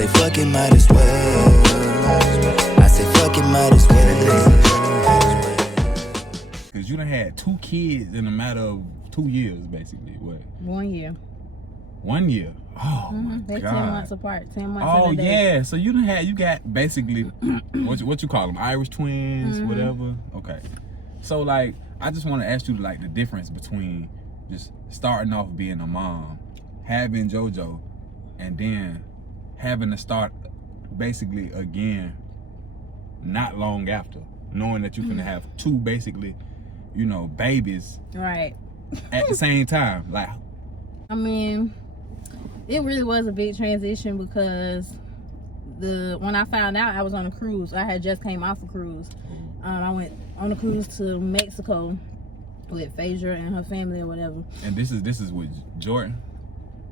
say fuck it, might as well. I say fuck it, might as well. Cause you done had 2 kids in a matter of 2 years, basically. What? 1 year. 1 year. Oh my They're God. 10 months apart. 10 months. Oh and a day. yeah. So you got basically what you call them, Irish twins, whatever. Okay. So like, I just want to ask you like the difference between just starting off being a mom, having JoJo, and then having to start basically again not long after, knowing that you're gonna have 2 basically, you know, babies Right. at the same time. Like, I mean, it really was a big transition because when I found out I was on a cruise, I had just came off a cruise. I went on a cruise to Mexico with Phaedra and her family or whatever. and this is with Jordan.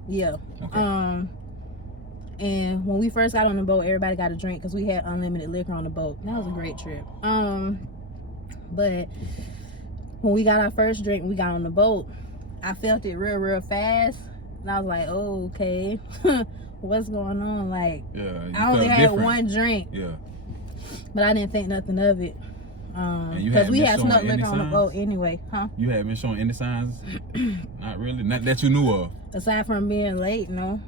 Yeah. Okay. And when we first got on the boat, everybody got a drink because we had unlimited liquor on the boat. That was a great trip. But when we got our first drink, we got on the boat, I felt it real fast. And I was like, oh, okay. What's going on? Like, Yeah. I only had one drink. Yeah. But I didn't think nothing of it. And you Because hadn't we been had showing snuck any liquor on the signs? boat anyway. Huh? You had been showing any signs? Not really. Not that you knew of. Aside from being late, no.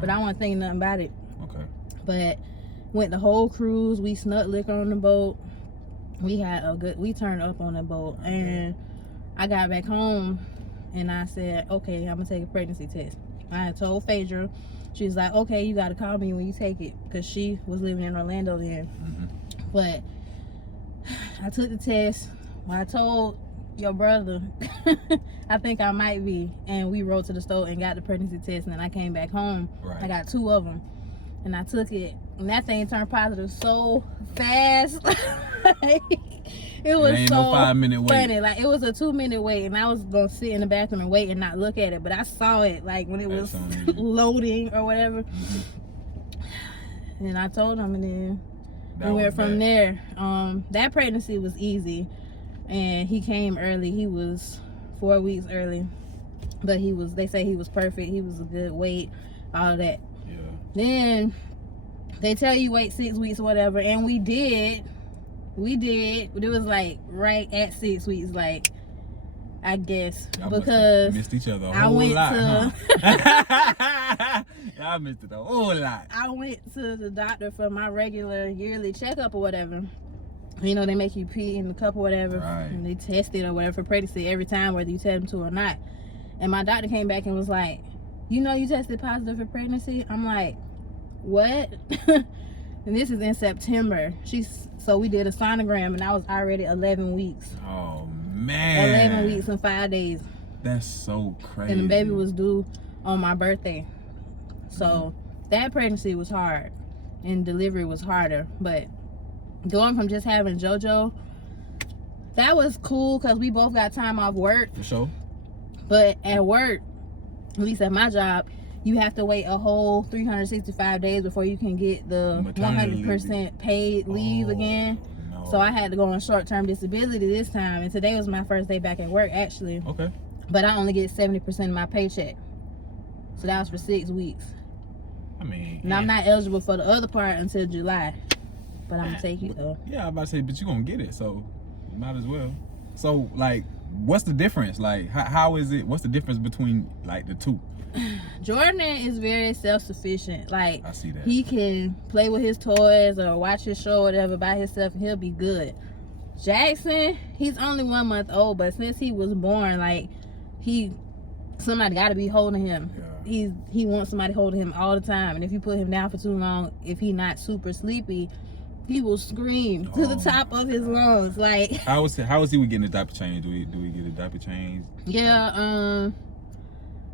But I wasn't thinking nothing about it. Okay. But went the whole cruise. We snuck liquor on the boat. We turned up on the boat. And I got back home and I said, okay, I'm gonna take a pregnancy test. I had told Phaedra. She was like, okay, you gotta call me when you take it, because she was living in Orlando then. But I took the test. Well, I told your brother I think I might be, and we rode to the store and got the pregnancy test, and then I came back home. Right. I got 2 of them, and I took it, and that thing turned positive so fast. It was ain't so no 5-minute wait. funny. Like, it was a 2-minute wait, and I was gonna sit in the bathroom and wait and not look at it, but I saw it like when it was loading or whatever. And I told him, and then we went from there. That pregnancy was easy, and he came early. He was 4 weeks early, but they say he was perfect. He was a good weight, all of that. Yeah. Then they tell you wait 6 weeks or whatever, and we did. It was like right at 6 weeks, like, I guess, Y'all because missed each other a I whole went lot, to huh? Y'all missed it a whole lot. I went to the doctor for my regular yearly checkup or whatever. You know, they make you pee in the cup or whatever, Right. and they test it or whatever for pregnancy every time, whether you tell them to or not. And my doctor came back and was like, you know, you tested positive for pregnancy? I'm like, what? And this is in September. So we did a sonogram, and I was already 11 weeks. Oh man. 11 weeks and 5 days. That's so crazy. And the baby was due on my birthday. So that pregnancy was hard, and delivery was harder. But going from just having JoJo, that was cool because we both got time off work. For sure. But at work, at least at my job, you have to wait a whole 365 days before you can get the 100% paid leave again. No. So I had to go on short-term disability this time, and today was my first day back at work, actually. Okay. But I only get 70% of my paycheck. So that was for 6 weeks. I mean, And I'm not eligible for the other part until July. But I'm gonna take it though. Yeah, I was about to say, but you're gonna get it, so you might as well. So, like, what's the difference? Like, how is it? What's the difference between like the two? Jordan is very self-sufficient. Like, I see that. he can play with his toys or watch his show or whatever by himself, and he'll be good. Jackson, he's only 1 month old, but since he was born, like, somebody got to be holding him. Yeah. He wants somebody holding him all the time, and if you put him down for too long, if he's not super sleepy, he will scream to the top of his lungs. Like, how is he with getting a diaper change? Do we get a diaper change? yeah,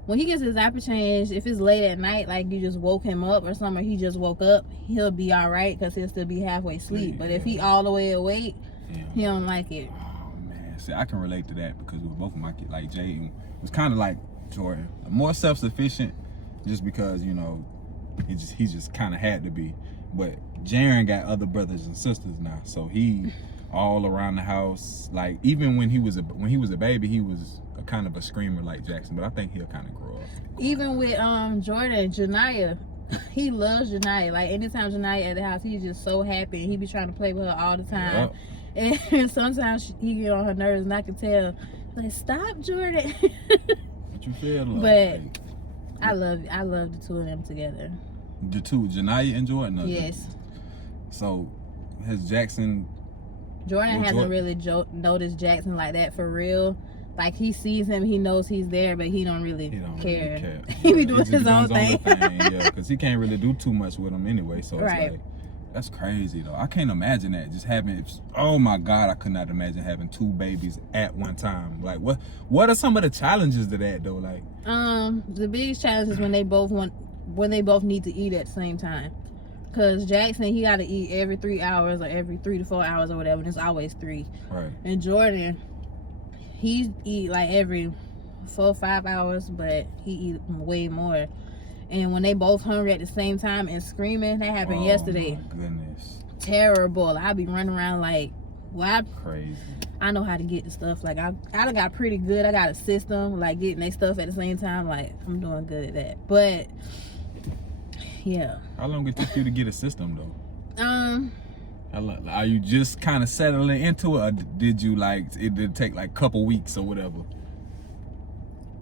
when he gets his diaper change, if it's late at night, like you just woke him up or something, or he just woke up, he'll be all right because he'll still be halfway asleep. But if he all the way awake, he don't like it. Oh man, see, I can relate to that because with both of my kids, like Jay was kind of like Jordan, more self-sufficient, just because, you know, he just kind of had to be. But Jaren got other brothers and sisters now, so he all around the house. Like, even when he was a baby, he was a kind of a screamer like Jackson. But I think he'll kind of grow up. Even with Jordan, Janiyah, he loves Janaya. Like anytime Janaya at the house, he's just so happy. He be trying to play with her all the time. Yep. And sometimes he get on her nerves, and I can tell, like, stop, Jordan. What you feel like? But I love the two of them together. The two, Janaya and Jordan. Yes. So has Jackson? Jordan hasn't really noticed Jackson like that for real. Like, he sees him, he knows he's there, but he don't really care. He be doing his own thing. Yeah, because he can't really do too much with him anyway. So it's like, that's crazy though. I can't imagine that just having. Oh my God, I could not imagine having 2 babies at one time. Like, what are some of the challenges to that though? Like, the biggest challenge is when they both need to eat at the same time. Cause Jackson, he got to eat every 3 hours or every 3 to 4 hours or whatever. And it's always 3. Right. And Jordan, he eat like every 4 or 5 hours, but he eat way more. And when they both hungry at the same time and screaming, that happened yesterday. Oh my goodness. Terrible. I be running around like, crazy. I know how to get the stuff. Like, I got pretty good. I got a system, like getting their stuff at the same time. Like, I'm doing good at that. But yeah. How long it took you to get a system though? Are you just kind of settling into it, or did you it did take like a couple weeks or whatever?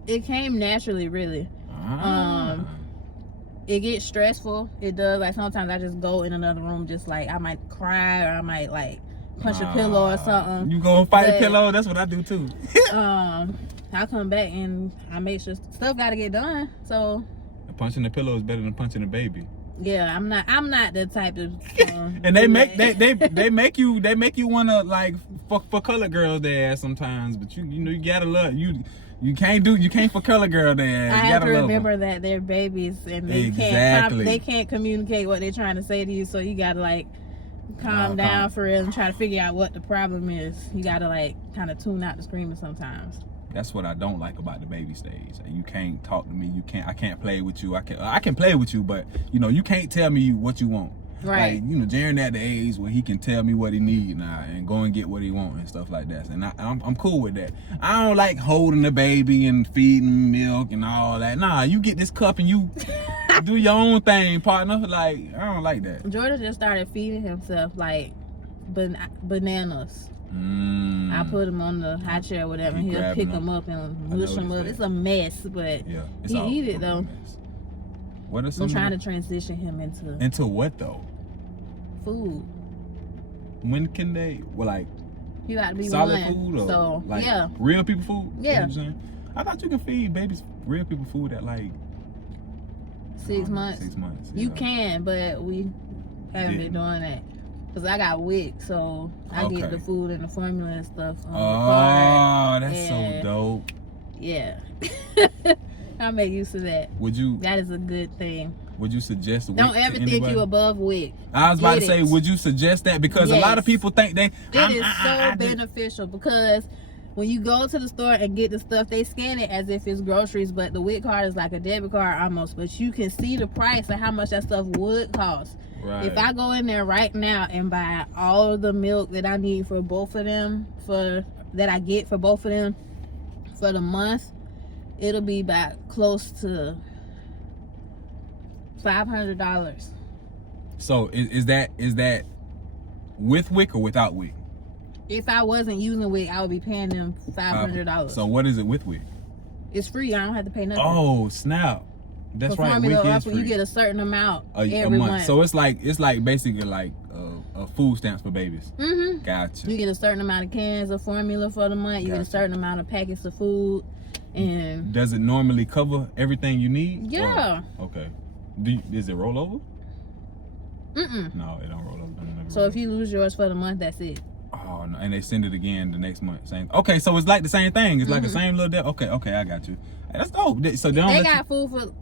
It came naturally, really. It gets stressful. It does. Like, sometimes I just go in another room, just like I might cry, or I might like punch a pillow or something. You go and fight a pillow? That's what I do too. I come back and I make sure stuff got to get done. So punching the pillow is better than punching a baby. Yeah, I'm not the type of. And they make you wanna, like, for color girls their ass sometimes, but you know you gotta love you can't for color girl their ass. I have to remember that they're babies and they can't communicate what they're trying to say to you, so you gotta like calm down for real and try to figure out what the problem is. You gotta like kind of tune out the screaming sometimes. That's what I don't like about the baby stage. You can't talk to me. I can't play with you. I can play with you, but you know, you can't tell me what you want. Right. Like, you know, Jaren at the age where he can tell me what he need now and go and get what he want and stuff like that. And I'm cool with that. I don't like holding the baby and feeding milk and all that. Nah, you get this cup and you do your own thing, partner. Like, I don't like that. Jordan just started feeding himself like bananas. I put him on the high chair or whatever, and he'll pick them up and mush them up. It's a mess, but he eat it though. What are some? I'm trying to transition him into what though? Food. When can they? Well, like, you got to be solid one. food, or so like yeah, real people food. Yeah. You know what I'm saying? I thought you could feed babies real people food at like 6 months. 6 months. You can, but we haven't been doing that. Cause I got WIC, so I get the food and the formula and stuff on the card. That's so dope. Yeah. I make use of that. That is a good thing. Would you suggest WIC? Don't ever think you above WIC. I was about to say, would you suggest that? Because a lot of people think it is so beneficial, because when you go to the store and get the stuff, they scan it as if it's groceries, but the WIC card is like a debit card almost, but you can see the price of how much that stuff would cost. Right. If I go in there right now and buy all the milk that I need for both of them, that I get for both of them for the month, it'll be about close to $500. So is that with WIC or without WIC? If I wasn't using WIC, I would be paying them $500. So what is it with WIC? It's free. I don't have to pay nothing. Oh snap! That's right. WIC is free. You get a certain amount every month. So it's like basically like food stamps for babies. Mm-hmm. Gotcha. You get a certain amount of cans of formula for the month. You get a certain amount of packets of food. And does it normally cover everything you need? Yeah. Or, okay. Is it rollover? No, it don't roll over. So if you lose yours for the month, that's it. Oh no, and they send it again the next month. Same. Okay, so it's like the same thing. It's like the same little deal. Okay, I got you. Hey, that's dope. So they got food for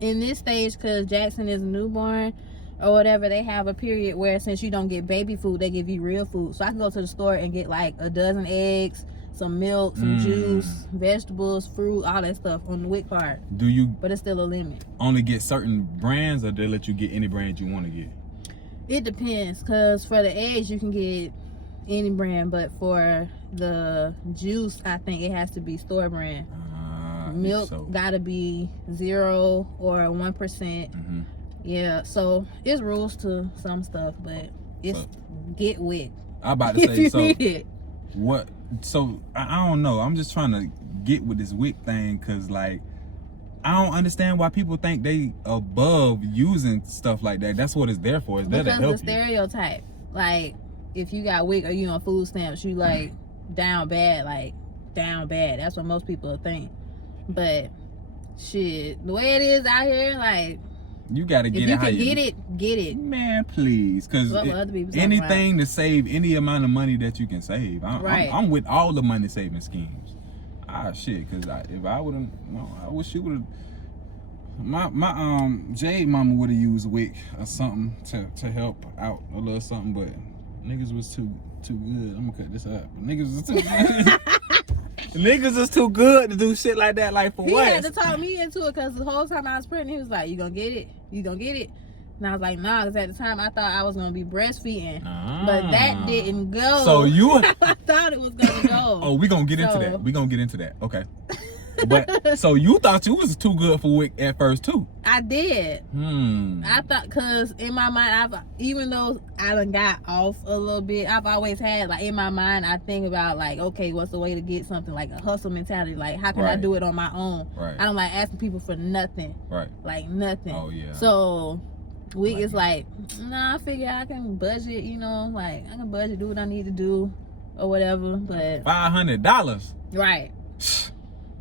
in this stage, because Jackson is a newborn or whatever. They have a period where since you don't get baby food, they give you real food. So I can go to the store and get like a dozen eggs, some milk, some juice, vegetables, fruit, all that stuff on the WIC card. But it's still a limit. Only get certain brands, or they let you get any brand you want to get? It depends, because for the eggs you can get any brand, but for the juice, I think it has to be store brand. Milk gotta be 0 or 1%. Yeah, so it's rules to some stuff, but it's get wet. I'm about to If say, you so need it. what? So I don't know. I'm just trying to get with this wick thing, cause like I don't understand why people think they above using stuff like that. That's what it's there for. It's there to Because help the you. stereotype, like if you got WIC or you on food stamps, you like down bad, like down bad. That's what most people think. But shit, the way it is out here, like You gotta get if it you how can you get it, get it. Man, please, cause What other people talking anything to save any amount of money that you can save. Right. I'm with all the money saving schemes. Ah shit, cause if I would've, I wish she would've. My Jade mama would've used WIC or something to help out a little something, but niggas was too good. I'm gonna cut this out. But niggas was too good. Niggas is too good to do shit like that. Like for He what? had to talk me into it because the whole time I was pregnant, he was like, "You gonna get it? You gonna get it?" And I was like, "Nah," because at the time I thought I was gonna be breastfeeding, but that didn't go. So you, I thought it was gonna go. oh, we gonna get into that. We gonna get into that. Okay. But so you thought you was too good for WIC at first too? I did. I thought, cause in my mind, even though I done got off a little bit, I've always had like in my mind, I think about like, okay, what's the way to get something, like a hustle mentality? Like, how can I do it on my own? Right. I don't like asking people for nothing. Right. Like nothing. Oh yeah. So WIC is like, nah, I figure I can budget. You know, like I can budget, do what I need to do, or whatever. But $500. right.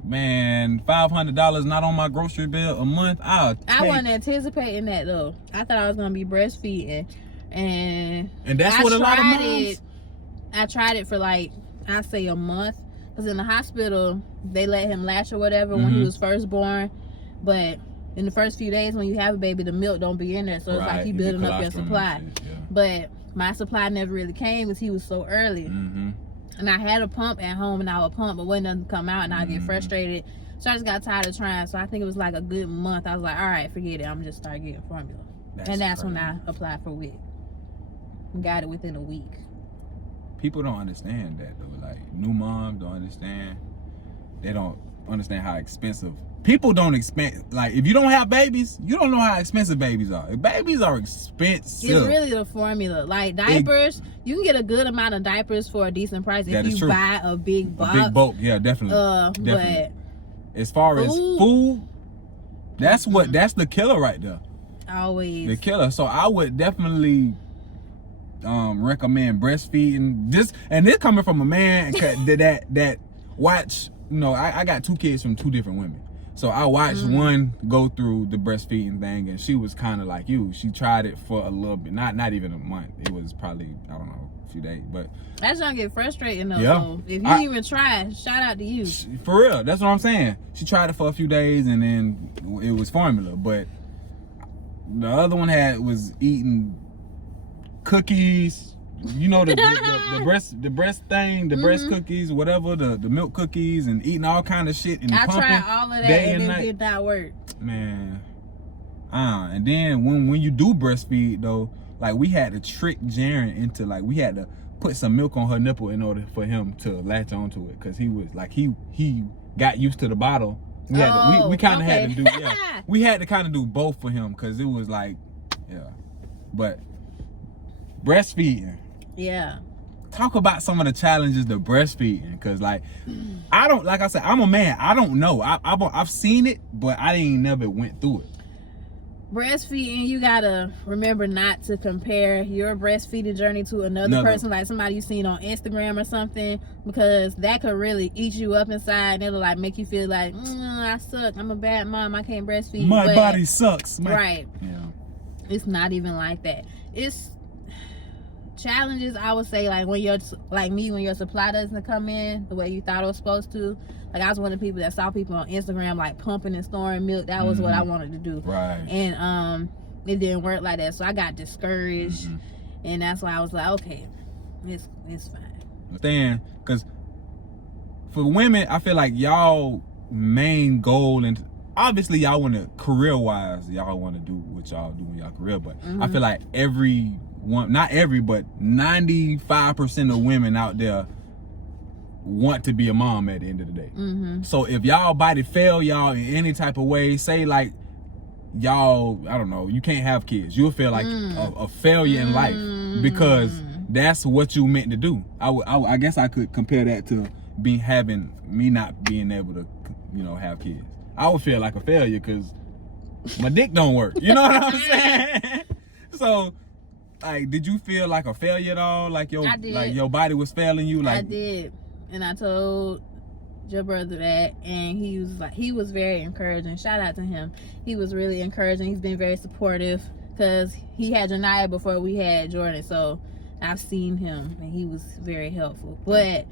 Man, $500 not on my grocery bill a month. I wasn't anticipating that though. I thought I was gonna be breastfeeding, and that's what a lot of moms. I tried it for like, I say a month, because in the hospital they let him latch or whatever when he was first born, but in the first few days when you have a baby, the milk don't be in there, so it's like he building up your supply. But my supply never really came because he was so early. And I had a pump at home, and I would pump, but when nothing come out, and I get frustrated. So I just got tired of trying. So I think it was like a good month. I was like, all right, forget it. I'm just start getting formula. That's when I applied for WIC. Got it within a week. People don't understand that though. Like new moms don't understand. They don't understand how expensive. People don't expect, like if you don't have babies, you don't know how expensive babies are. Babies are expensive. It's really the formula. Like diapers, you can get a good amount of diapers for a decent price if you buy a big box. A big bulk, yeah, definitely. But as far as food, that's the killer right there. Always. The killer. So I would definitely recommend breastfeeding. This coming from a man that watch, you know, I got 2 kids from 2 different women. So I watched one go through the breastfeeding thing, and she was kind of like you. She tried it for a little bit, not even a month. It was probably, I don't know, a few days. But that's gonna get frustrating though. Yeah. So if you even try, shout out to you. For real, that's what I'm saying. She tried it for a few days, and then it was formula. But the other one was eating cookies. You know, the breast thing, the breast cookies, whatever, the milk cookies, and eating all kind of shit and I pumping tried all of that and it did not work. Man, and then when you do breastfeed though, like we had to trick Jaren into, like, we had to put some milk on her nipple in order for him to latch onto it, because he was like he got used to the bottle. We kind of had to do we had to kind of do both for him, because it was like but breastfeeding. Yeah. Talk about some of the challenges to breastfeeding, because like I said, I'm a man. I don't know. I've seen it, but I ain't never went through it. Breastfeeding, you gotta remember not to compare your breastfeeding journey to another person, like somebody you seen on Instagram or something, because that could really eat you up inside, and it'll like make you feel like, I suck, I'm a bad mom, I can't breastfeed. My body sucks. Right. Yeah. It's not even like that. It's challenges, I would say, like when your supply doesn't come in the way you thought it was supposed to. Like I was one of the people that saw people on Instagram like pumping and storing milk. That was what I wanted to do. Right. And it didn't work like that, so I got discouraged, and that's why I was like, okay, it's fine. Understand? Because for women, I feel like y'all main goal, and obviously y'all want to career-wise, y'all want to do what y'all do in y'all career, but I feel like not every, but 95% of women out there want to be a mom at the end of the day. So if y'all body fail y'all in any type of way, say like y'all, I don't know, you can't have kids. You'll feel like a failure in life because that's what you meant to do. I guess I could compare that to me not being able to, have kids. I would feel like a failure because my dick don't work. You know what I'm saying? So, like, did you feel like a failure at all? Like your body was failing you? Like, I did, and I told your brother that, and he was very encouraging. Shout out to him. He was really encouraging. He's been very supportive because he had Janiyah before we had Jordan, so I've seen him and he was very helpful. But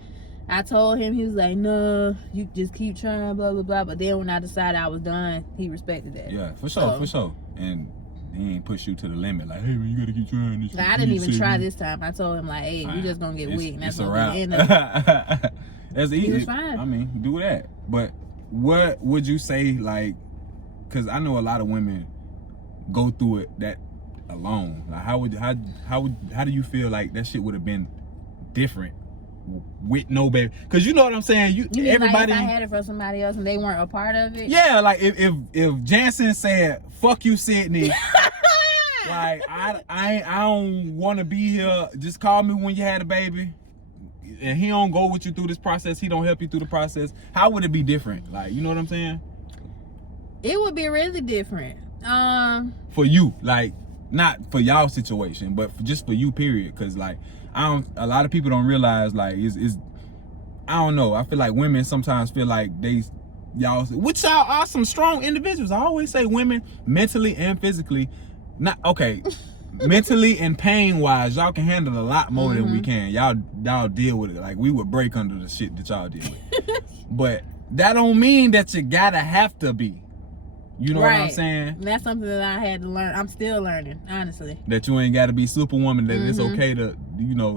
I told him, he was like, no, you just keep trying, blah blah blah. But then when I decided I was done, he respected that. Yeah, for sure. And he ain't push you to the limit, like, hey man, you gotta keep trying this. Like, I didn't even try this time. I told him, like, hey, we just gonna get weak, and that's gonna be the end of it. That's easy. He was fine. I mean, do that. But what would you say, like, because I know a lot of women go through it that alone. Like, how do you feel like that shit would have been different with no baby? Because you know what I'm saying. You everybody. Like if I had it for somebody else and they weren't a part of it. Yeah, like if Jansen said, "Fuck you, Sydney." Like I don't want to be here. Just call me when you had a baby. And he don't go with you through this process. He don't help you through the process. How would it be different? Like, you know what I'm saying? It would be really different. For you, like, not for y'all situation, but just for you, period. Because like, a lot of people don't realize, like, I don't know. I feel like women sometimes feel like which y'all are some strong individuals. I always say women mentally and physically, mentally and pain wise, y'all can handle a lot more than we can. Y'all deal with it. Like, we would break under the shit that y'all deal with. But that don't mean that you gotta have to be. You know what I'm saying? And that's something that I had to learn. I'm still learning, honestly. That you ain't gotta be superwoman, that it's okay to,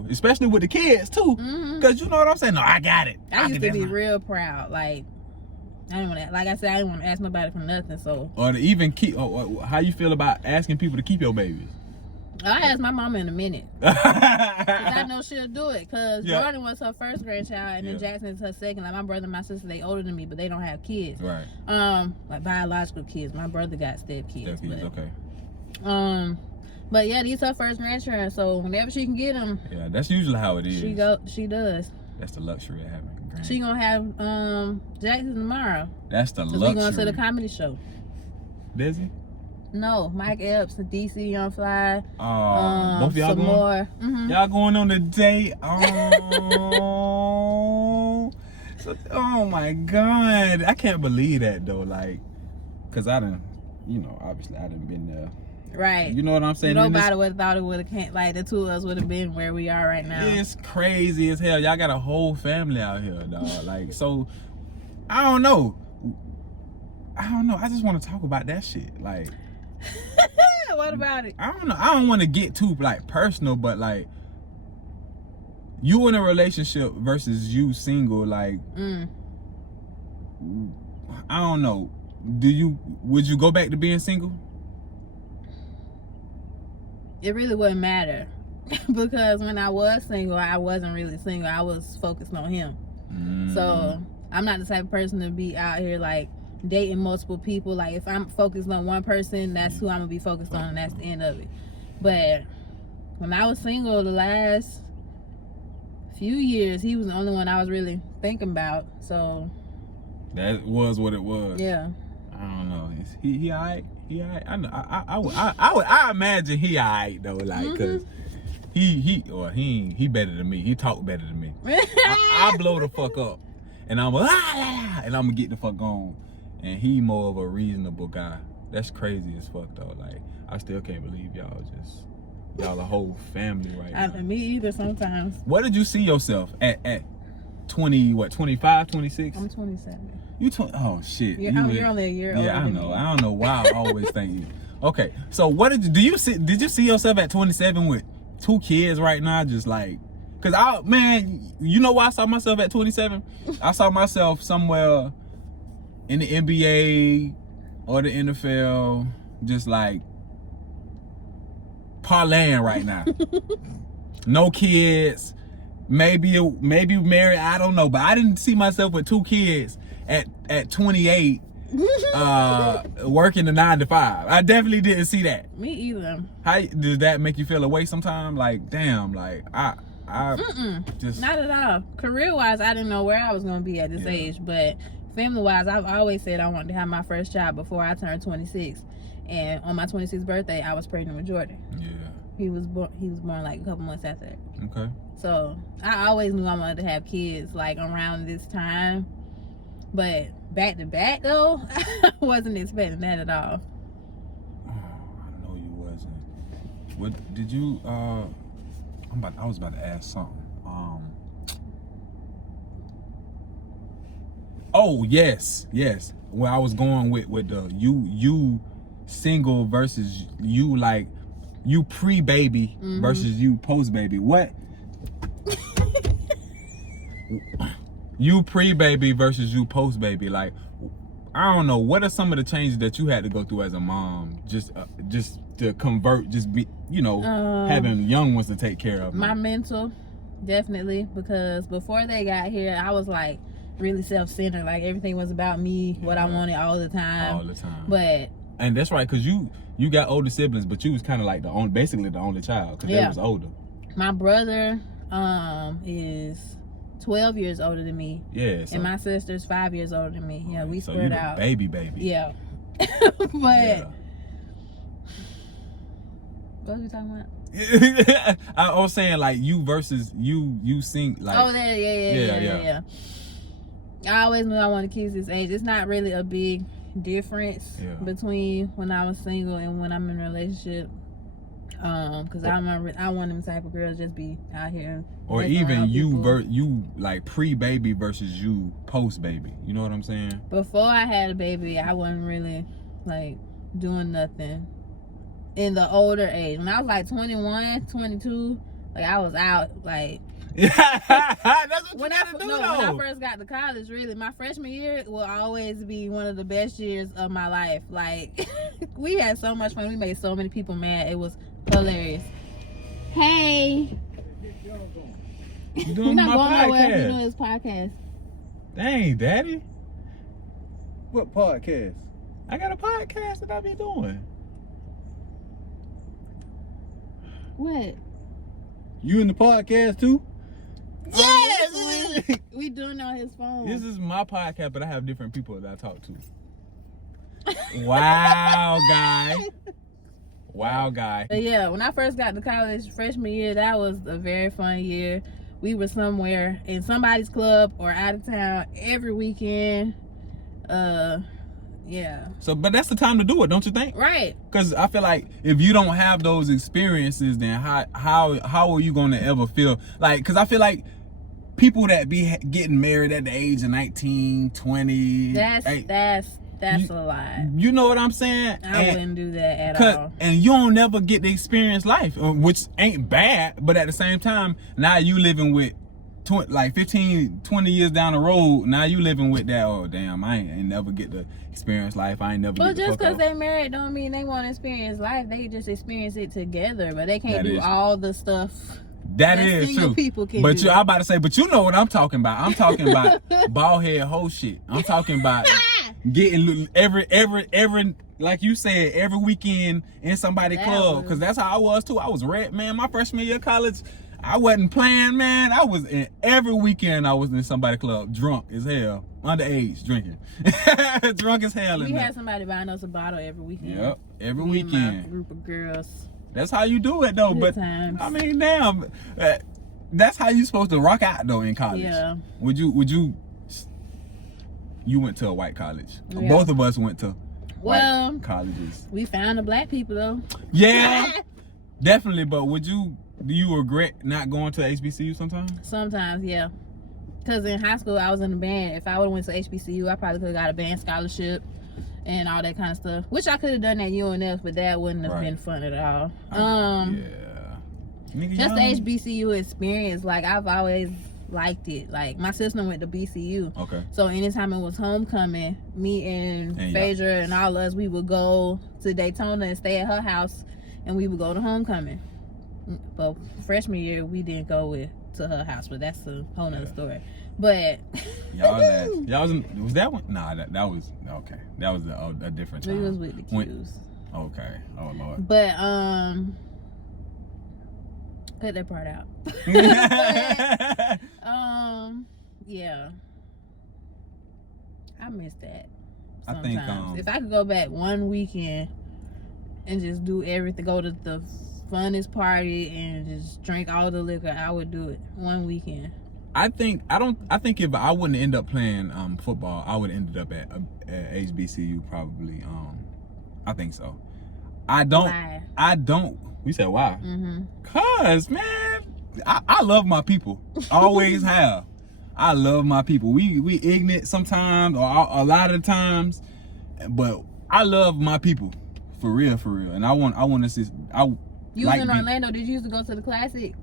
especially with the kids too. Cause you know what I'm saying? No, I got it. I used to be real proud. Like, I didn't want to, like I said, I didn't want to ask nobody for nothing, so. Or to even keep, how you feel about asking people to keep your babies? I'll ask my mama in a minute. Cause I know she'll do it. Cause Jordan was her first grandchild, and then Jackson is her second. Like, my brother and my sister, they older than me, but they don't have kids. Right. Like biological kids. My brother got step kids. Okay. But yeah, these her first grandchildren. So whenever she can get them, yeah, that's usually how it is. She does. That's the luxury of having grandchildren. She gonna have Jackson tomorrow. That's the luxury. We going to the comedy show. Does he? No, Mike Epps, the DC Young Fly. Both of y'all some going? More. Y'all going on the date? Oh my God. I can't believe that though. Like, cause I done, obviously I done been there. Right. You know what I'm saying? Nobody would have thought it would have, like, the two of us would have been where we are right now. It's crazy as hell. Y'all got a whole family out here, dog. Like, so, I don't know. I just want to talk about that shit. Like, what about it? I don't know. I don't want to get too, like, personal, but, like, you in a relationship versus you single, like, I don't know. Would you go back to being single? It really wouldn't matter. Because when I was single, I wasn't really single. I was focused on him. So I'm not the type of person to be out here, like, dating multiple people. Like, if I'm focused on one person, that's who I'm gonna be focused on, and that's the end of it. But when I was single the last few years, he was the only one I was really thinking about. So that was what it was. Yeah. I don't know. He alright? He alright? I imagine he alright though, like, cause he better than me. He talk better than me. I blow the fuck up, and I'm and I'm gonna get the fuck on. And he more of a reasonable guy. That's crazy as fuck though. Like, I still can't believe y'all a whole family right now. Me either sometimes. What did you see yourself at 25, 26? I'm 27. You oh shit. You're only a year older. Yeah, I know. I don't know why I always think you. Okay, so what did you see yourself at 27 with 2 kids right now? Just like, cause you know why I saw myself at 27? I saw myself somewhere in the NBA or the NFL, just like parlaying right now. No kids, maybe married, I don't know, but I didn't see myself with 2 kids at 28 working the 9 to 5. I definitely didn't see that. Me either. How does that make you feel away sometimes? Like, damn, like I just not at all. Career wise, I didn't know where I was gonna be at this age, but family wise, I've always said I wanted to have my first child before I turned 26. And on my 26th birthday, I was pregnant with Jordan. Yeah. He was born like a couple months after that. Okay. So I always knew I wanted to have kids like around this time, but back to back though, I wasn't expecting that at all. Oh, I know you wasn't. What did you? I was about to ask something. Oh yes. Where I was going with the you single versus you like you pre-baby versus you post-baby. What? You pre-baby versus you post-baby. Like, I don't know. What are some of the changes that you had to go through as a mom, just to convert, just be, having young ones to take care of? My mental, definitely, because before they got here, I was like really self-centered. Like everything was about me, what I wanted all the time. And that's right, because you got older siblings, but you was kind of like basically the only child, because they was older. My brother is 12 years older than me. Yeah. So, and my sister's 5 years older than me. Yeah, we so spread you out. Baby. Yeah. But what was we talking about? I was saying like you versus you sing like. Oh, yeah. I always knew I wanted kids this age. It's not really a big difference between when I was single and when I'm in a relationship. Cause I want them type of girls just be out here. Or even you like pre-baby versus you post-baby. You know what I'm saying? Before I had a baby, I wasn't really like doing nothing. In the older age, when I was like 21, 22, like I was out like. That's what when you gotta do, when I first got to college, really, my freshman year will always be one of the best years of my life. Like, we had so much fun. We made so many people mad. It was hilarious. Hey. You doing We're not my going nowhere. podcast. We're doing this podcast. Dang, Daddy. What podcast? I got a podcast that I be doing. What? You in the podcast too? Yes! We doing on his phone. This is my podcast, but I have different people that I talk to. Wow, guy. But yeah, when I first got to college, freshman year, that was a very fun year. We were somewhere in somebody's club or out of town every weekend. Yeah. So, but that's the time to do it, don't you think? Right. Because I feel like if you don't have those experiences, then how are you going to ever feel like? Because I feel like people that be getting married at the age of 19, 20. That's a lie. You know what I'm saying? I wouldn't do that at all. And you don't never get to experience life, which ain't bad. But at the same time, now you living with 15, 20 years down the road, now you living with that. Oh damn, I ain't never get to experience life. I ain't never. But get just because they married don't mean they want to experience life. They just experience it together, but they can't do all the stuff that is single true. People can but do. I'm about to say, but you know what I'm talking about. I'm talking about bald head whole shit. I'm talking about getting every like you said, every weekend in somebody's club, because that's how I was too. I was red, man. My freshman year of college, I wasn't playing, man. I was in every weekend. I was in somebody's club, drunk as hell, underage drinking, drunk as hell. We had somebody buying us a bottle every weekend. Yep, every weekend. My group of girls. That's how you do it though. Good but times. I mean, damn, that's how you supposed to rock out though in college. Yeah. Would you? You went to a white college. Yeah. Both of us went to white colleges. We found the black people though. Yeah, definitely. But do you regret not going to HBCU sometimes? Sometimes, yeah. Because in high school, I was in the band. If I would have went to HBCU, I probably could have got a band scholarship and all that kind of stuff. Which I could have done at UNF, but that wouldn't have been fun at all. Just the HBCU experience, like I've always liked it. Like my sister went to BCU. Okay. So anytime it was homecoming, me and Phaedra and all of us, we would go to Daytona and stay at her house, and we would go to homecoming. But freshman year, we didn't go to her house, but that's a whole nother story. But y'all was that one? Nah, that was okay. That was a different time. we was with the Q's. Okay. Oh Lord. But cut that part out. Yeah. I miss that. I Sometimes. think if I could go back one weekend and just do everything, go to the funnest party and just drink all the liquor, I would do it one weekend. I think if I wouldn't end up playing football, I would have ended up at HBCU probably. I think so. I don't. You said why? Mm-hmm. Cause man, I love my people. Always have. I love my people. We ignorant sometimes, or a lot of the times, but I love my people for real. And I want to see. You was in Orlando. Did you used to go to the Classic?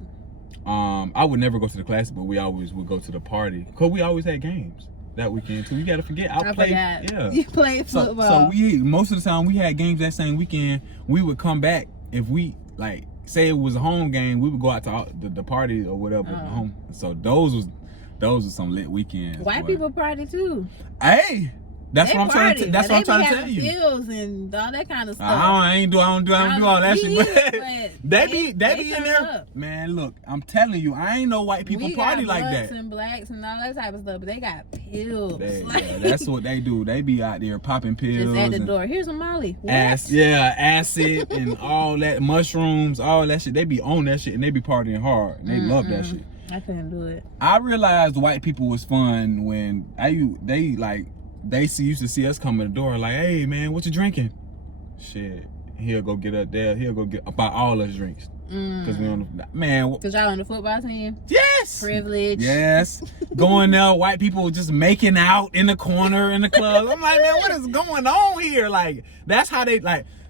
I would never go to the Classic, but we always would go to the party because we always had games that weekend too. You gotta forget. I played. Yeah. You played football. So most of the time we had games that same weekend. We would come back if we like say it was a home game. We would go out to the party or whatever at home. So those were some lit weekends. White people party too. Hey, that's what I'm trying to. That's what I'm trying to tell you. Pills and all that kind of stuff. I don't do all that shit. But they be in there. Up. Man, look, I'm telling you, I ain't know white people party like that. And blacks and all that type of stuff, but they got pills. That's what they do. They be out there popping pills. Just at the door. Here's a Molly. Acid and all that, mushrooms, all that shit. They be on that shit and they be partying hard. And they love that shit. I couldn't do it. I realized white people was fun when they used to see us come in the door like, hey man, what you drinking? Shit, he'll go get up there. He'll go buy all us drinks. Cause we on the man. Cause y'all on the football team. Yes. Privilege. Yes. Going there, white people just making out in the corner in the club. I'm like, man, what is going on here? Like that's how they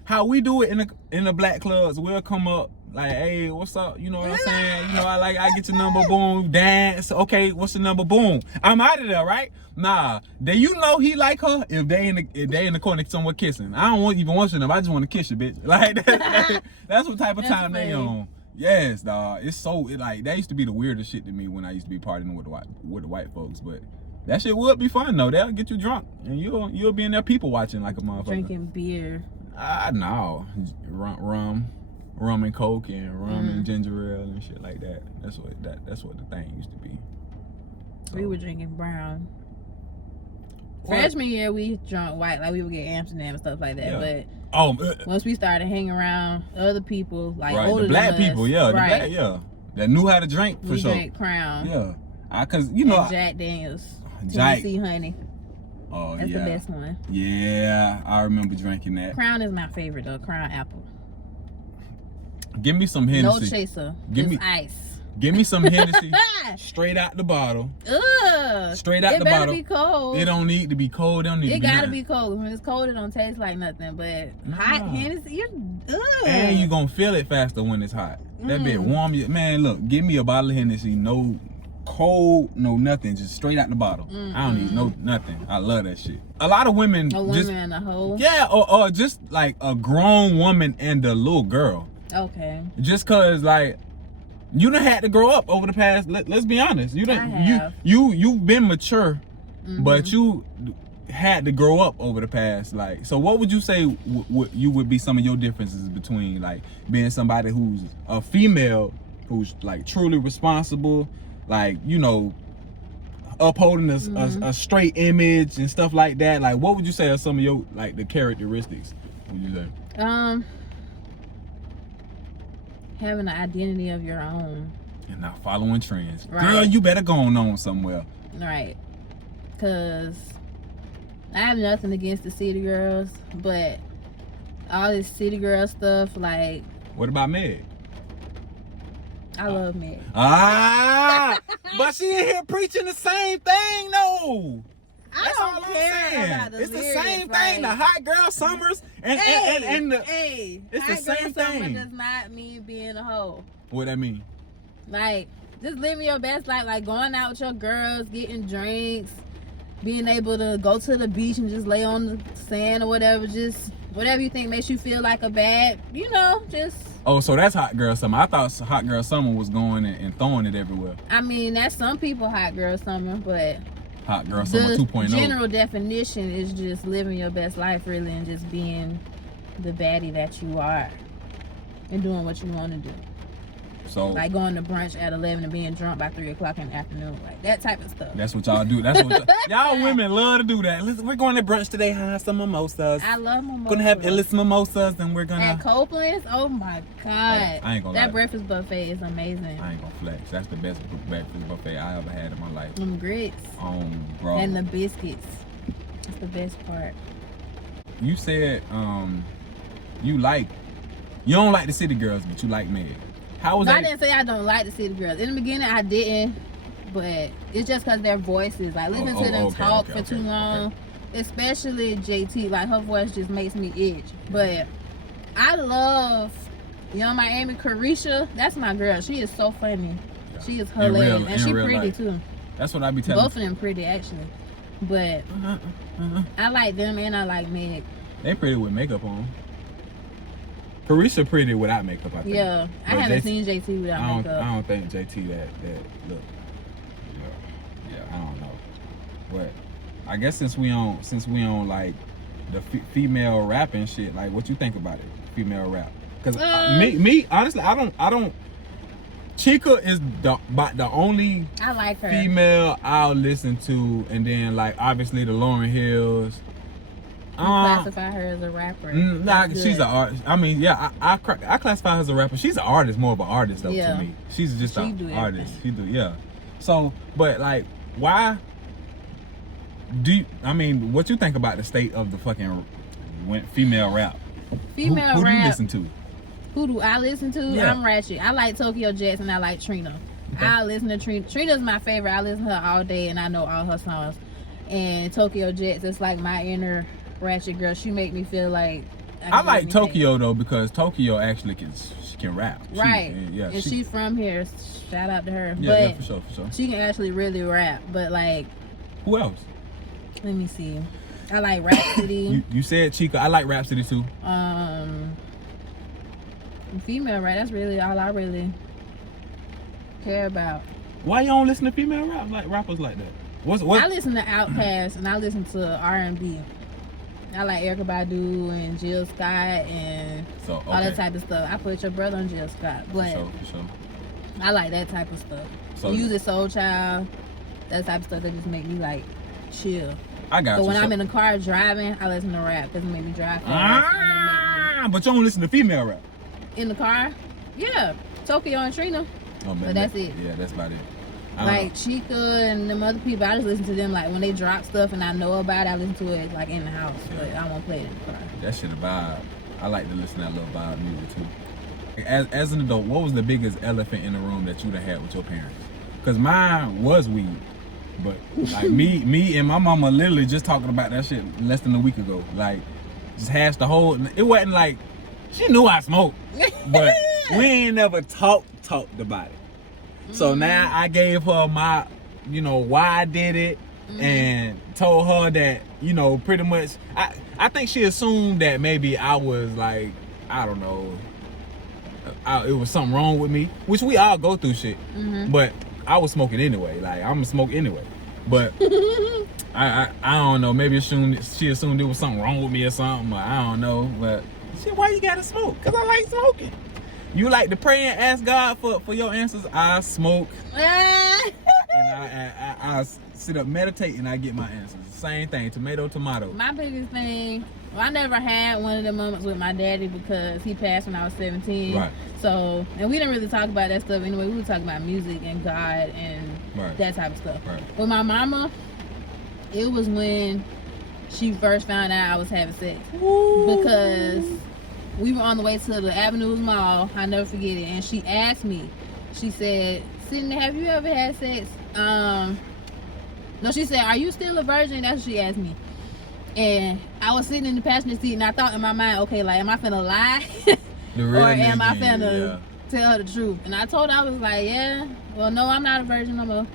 how we do it in the black clubs. We'll come up. Like, hey, what's up? You know what I'm saying? You know, I get your number, boom, dance. Okay, what's the number? Boom. I'm out of there, right? Nah. Do you know he like her if they in the corner somewhere kissing? I don't even want your number. I just want to kiss you, bitch. Like that's what type of time they on. Yes, dog. It's like that used to be the weirdest shit to me when I used to be partying with the white folks, but that shit would be fun though. They'll get you drunk and you'll be in there people watching like a motherfucker. Drinking beer. No. Rum and coke and rum and ginger ale and shit like that. That's what the thing used to be. So. We were drinking brown. Freshman year we drunk white, like we would get Amsterdam and stuff like that. Yeah. But once we started hanging around other people, like older the black than us, people, that knew how to drink for sure. We drank Crown. Yeah, cause you know and Jack Daniels, Tennessee Honey. Oh, that's the best one. Yeah, I remember drinking that. Crown is my favorite though. Crown Apple. Give me some Hennessy. No chaser. Just ice. Give me some Hennessy straight out the bottle. Ugh. Straight out the bottle. It better be cold. It don't need to be cold. It gotta be cold. When it's cold, it don't taste like nothing. But hot Hennessy, and you gonna feel it faster when it's hot. That bit warm you. Man, look, give me a bottle of Hennessy. No cold, no nothing. Just straight out the bottle. I don't need nothing. I love that shit. A lot of women. A woman and a hoe. Yeah, or just like a grown woman and a little girl. Okay. Just cause like you done had to grow up over the past. Let's be honest. You've been mature, but you had to grow up over the past. Like, so what would you say would be some of your differences between like being somebody who's a female who's like truly responsible, like upholding a straight image and stuff like that. Like, what would you say are some of your like the characteristics? Would you say? Having an identity of your own and not following trends. Right. Girl, you better go on somewhere. Right. Cause I have nothing against the city girls, but all this city girl stuff, like. What about Meg? I love Meg. But she in here preaching the same thing, though. That's all I'm saying. It's the same thing. The hot girl summers and the it's the same thing. Summer does not mean being a hoe. What that mean? Like just living your best life, like going out with your girls, getting drinks, being able to go to the beach and just lay on the sand or whatever, just whatever you think makes you feel like a bad, you know, just. Oh, so that's hot girl summer. I thought hot girl summer was going and throwing it everywhere. I mean, that's some people hot girl summer, but hot girl summer the 2.0. general definition is just living your best life, really, and just being the baddie that you are and doing what you want to do. So like going to brunch at 11 and being drunk by 3 o'clock in the afternoon, like that type of stuff. That's what y'all do. That's what y'all women love to do. That. Listen, we're going to brunch today. Have some mimosas. I love mimosas. Gonna have endless mimosas, and we're gonna at Copeland's. Oh my god! I ain't gonna that lie. breakfast buffet is amazing. I ain't gonna flex. That's the best breakfast buffet I ever had in my life. Them grits. Bro. And the biscuits. That's the best part. You said you don't like the city girls, but you like Meg. How was that? I didn't say I don't like the city girls. In the beginning, I didn't, but it's just because their voices. Like listening to them talk for too long, especially JT. Like her voice just makes me itch. But I love Young Miami Carisha. That's my girl. She is so funny. Yeah. She is hilarious, and she pretty life. Too. That's what I be telling. Both of them pretty actually, but I like them and I like Meg. They pretty with makeup on. Carisha pretty without makeup, I think. Yeah, I haven't seen JT without makeup. I don't think JT that look. Yeah, I don't know. But I guess since we on like the female rap and shit, like what you think about it, female rap? Because me honestly, I don't. Chica is the only I like her female I'll listen to, and then like obviously the Lauryn Hills. Classify her as a rapper. Nah, she's an artist. I mean, yeah, I classify her as a rapper. She's an artist, more of an artist though to me. She's just an artist. She do, yeah. So, but like, why? What you think about the state of the fucking female rap? Female who rap. do you listen to? Who do I listen to? Yeah. I'm ratchet. I like Tokyo Jets and I like Trina. Okay. I listen to Trina. Trina's my favorite. I listen to her all day and I know all her songs. And Tokyo Jets, it's like my inner ratchet girl. She make me feel like I like Tokyo though, because Tokyo actually can rap. Right. And she's from here. Shout out to her. Yeah, but for sure. She can actually really rap. But like, who else? Let me see. I like Rhapsody. you said Chica. I like Rhapsody too. Female rap. That's really all I really care about. Why you don't listen to female rap like rappers like that? I listen to Outkast and I listen to R&B. I like Erykah Badu and Jill Scott and all that type of stuff. I put your brother on Jill Scott, but for sure. I like that type of stuff. So Music Soul Child, that type of stuff that just make me like chill. I got you. But when I'm in the car driving, I listen to rap because it make me drive fast. But you don't listen to female rap? In the car? Yeah. Tokyo and Trina. Oh, man, but that's it. Yeah, that's about it. Like Chica and them other people, I just listen to them like when they drop stuff and I know about it, I listen to it like in the house, but I won't play it in the car. That shit a vibe. I like to listen to that little vibe music too. As an adult, what was the biggest elephant in the room that you done had with your parents? Because mine was weed, but like me and my mama literally just talking about that shit less than a week ago. Like just hashed the whole. It wasn't like she knew I smoked, but we ain't never talked about it. So now I gave her my, why I did it, and told her that, pretty much, I think she assumed that maybe I was like, I don't know, it was something wrong with me, which we all go through shit, but I was smoking anyway, like I'm gonna smoke anyway, but I don't know, maybe she assumed there was something wrong with me or something, I don't know, but shit, why you gotta smoke? Cause I like smoking. You like to pray and ask God for your answers. I smoke, and I sit up, meditate, and I get my answers. Same thing, tomato. My biggest thing, I never had one of the moments with my daddy because he passed when I was 17. Right. So, and we didn't really talk about that stuff anyway. We were talking about music and God and that type of stuff. Right. With my mama, it was when she first found out I was having sex. Ooh. Because we were on the way to the Avenues Mall. I never forget it. And she asked me, she said, Sydney, have you ever had sex? No, she said, are you still a virgin? That's what she asked me. And I was sitting in the passenger seat and I thought in my mind, okay, like, am I finna lie? Or am I finna tell her the truth? And I told her, I was like, yeah, well, no, I'm not a virgin no more.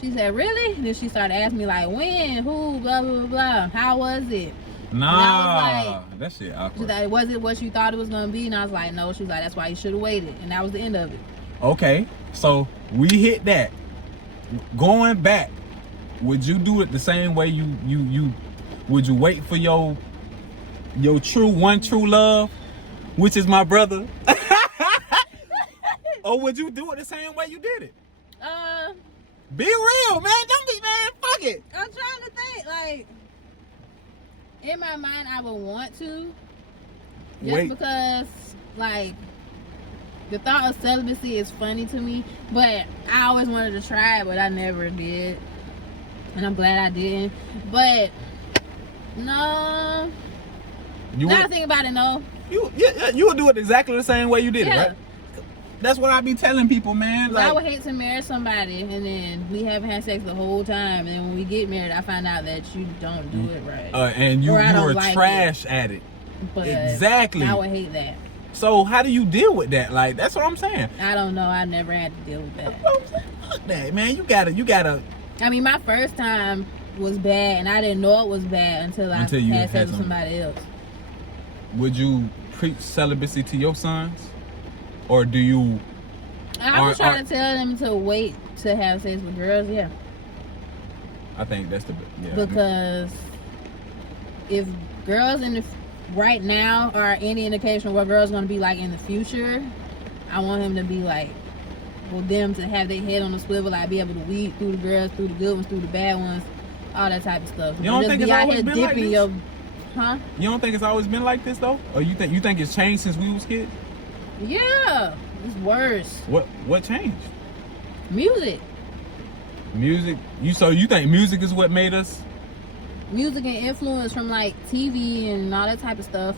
She said, really? And then she started asking me, like, when, who, blah, blah, blah, blah. How was it? Nah, that shit She's awkward. like, was it what you thought it was gonna be? And I was like, no. She was like, that's why you should have waited. And that was the end of it. Okay, so we hit that. Going back, would you do it the same way you would you wait for your true love, which is my brother? Or would you do it the same way you did it? Be real, man. Don't be, man. Fuck it. I'm trying to think. Like, in my mind, I would want to. Just Wait. because, like, the thought of celibacy is funny to me. But I always wanted to try it, but I never did. And I'm glad I didn't. But, no. You Now I would, think about it, no. you would do it exactly the same way you did it, Yeah. right? That's what I be telling people, man. I Like, would hate to marry somebody and then we haven't had sex the whole time, and then when we get married, I find out that you don't do it right. and you Or I don't were like trash at it. But Exactly. I would hate that. So how do you deal with that? Like, that's what I'm saying. I don't know. I never had to deal with that. That's what I'm saying. Fuck that, man. You gotta. I mean, my first time was bad, and I didn't know it was bad until you had sex had with somebody else. Would you preach celibacy to your sons, or do you? I was trying to tell them to wait to have sex with girls, yeah. I think that's the Because if girls right now are any indication of what girls going to be like in the future, I want him to be like, well, them to have their head on the swivel, like be able to weed through the girls, through the good ones, through the bad ones, all that type of stuff. You don't Just think be it's out always here been like dipping this? Huh? You don't think it's always been like this though, or you think it's changed since we was kids? Yeah, it's worse. What changed? Music. Music. You think music is what made us? Music and influence from like TV and all that type of stuff.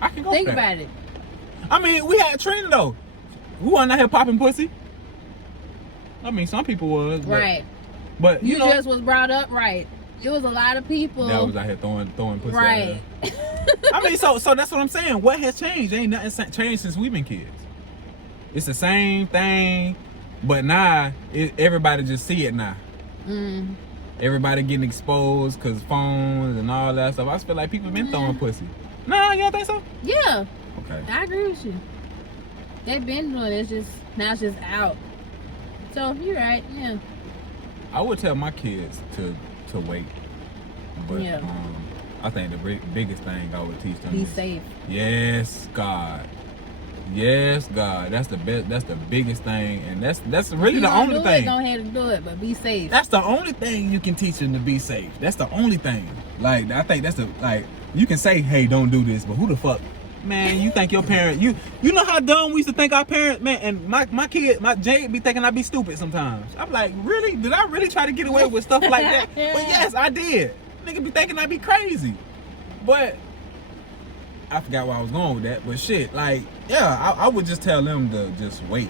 I can go. Think for that. about it. I mean, we had Trina though. We wasn't out here popping pussy. I mean, some people was. Right. But You you know, just was brought up right. It was a lot of people. that was out here throwing pussy. out right. here. I mean, so that's what I'm saying. What has changed? Ain't nothing changed since we've been kids. It's the same thing, but now everybody just see it now. Mm. Everybody getting exposed because phones and all that stuff. I just feel like people been throwing pussy. Nah, you don't think so? Yeah, Okay. I agree with you. They've been doing it. It's just now it's just out. So you're right. Yeah. I would tell my kids to wait, but Yeah. I think the biggest thing I would teach them Be is, safe. yes, God. Yes, God. That's the best. That's the biggest thing, and that's really You the gonna only do thing. It, go ahead and do it, but be safe. That's the only thing you can teach them, to be safe. That's the only thing. Like, I think that's the, like, you can say, hey, don't do this, but who the fuck, man? You think your parent? You know how dumb we used to think our parents, man. And my kid, my Jade, be thinking I be stupid sometimes. I'm like, really? Did I really try to get away with stuff like that? But yes, I did. Nigga be thinking I be crazy, but I forgot where I was going with that. But shit, like, yeah, I would just tell them to just wait.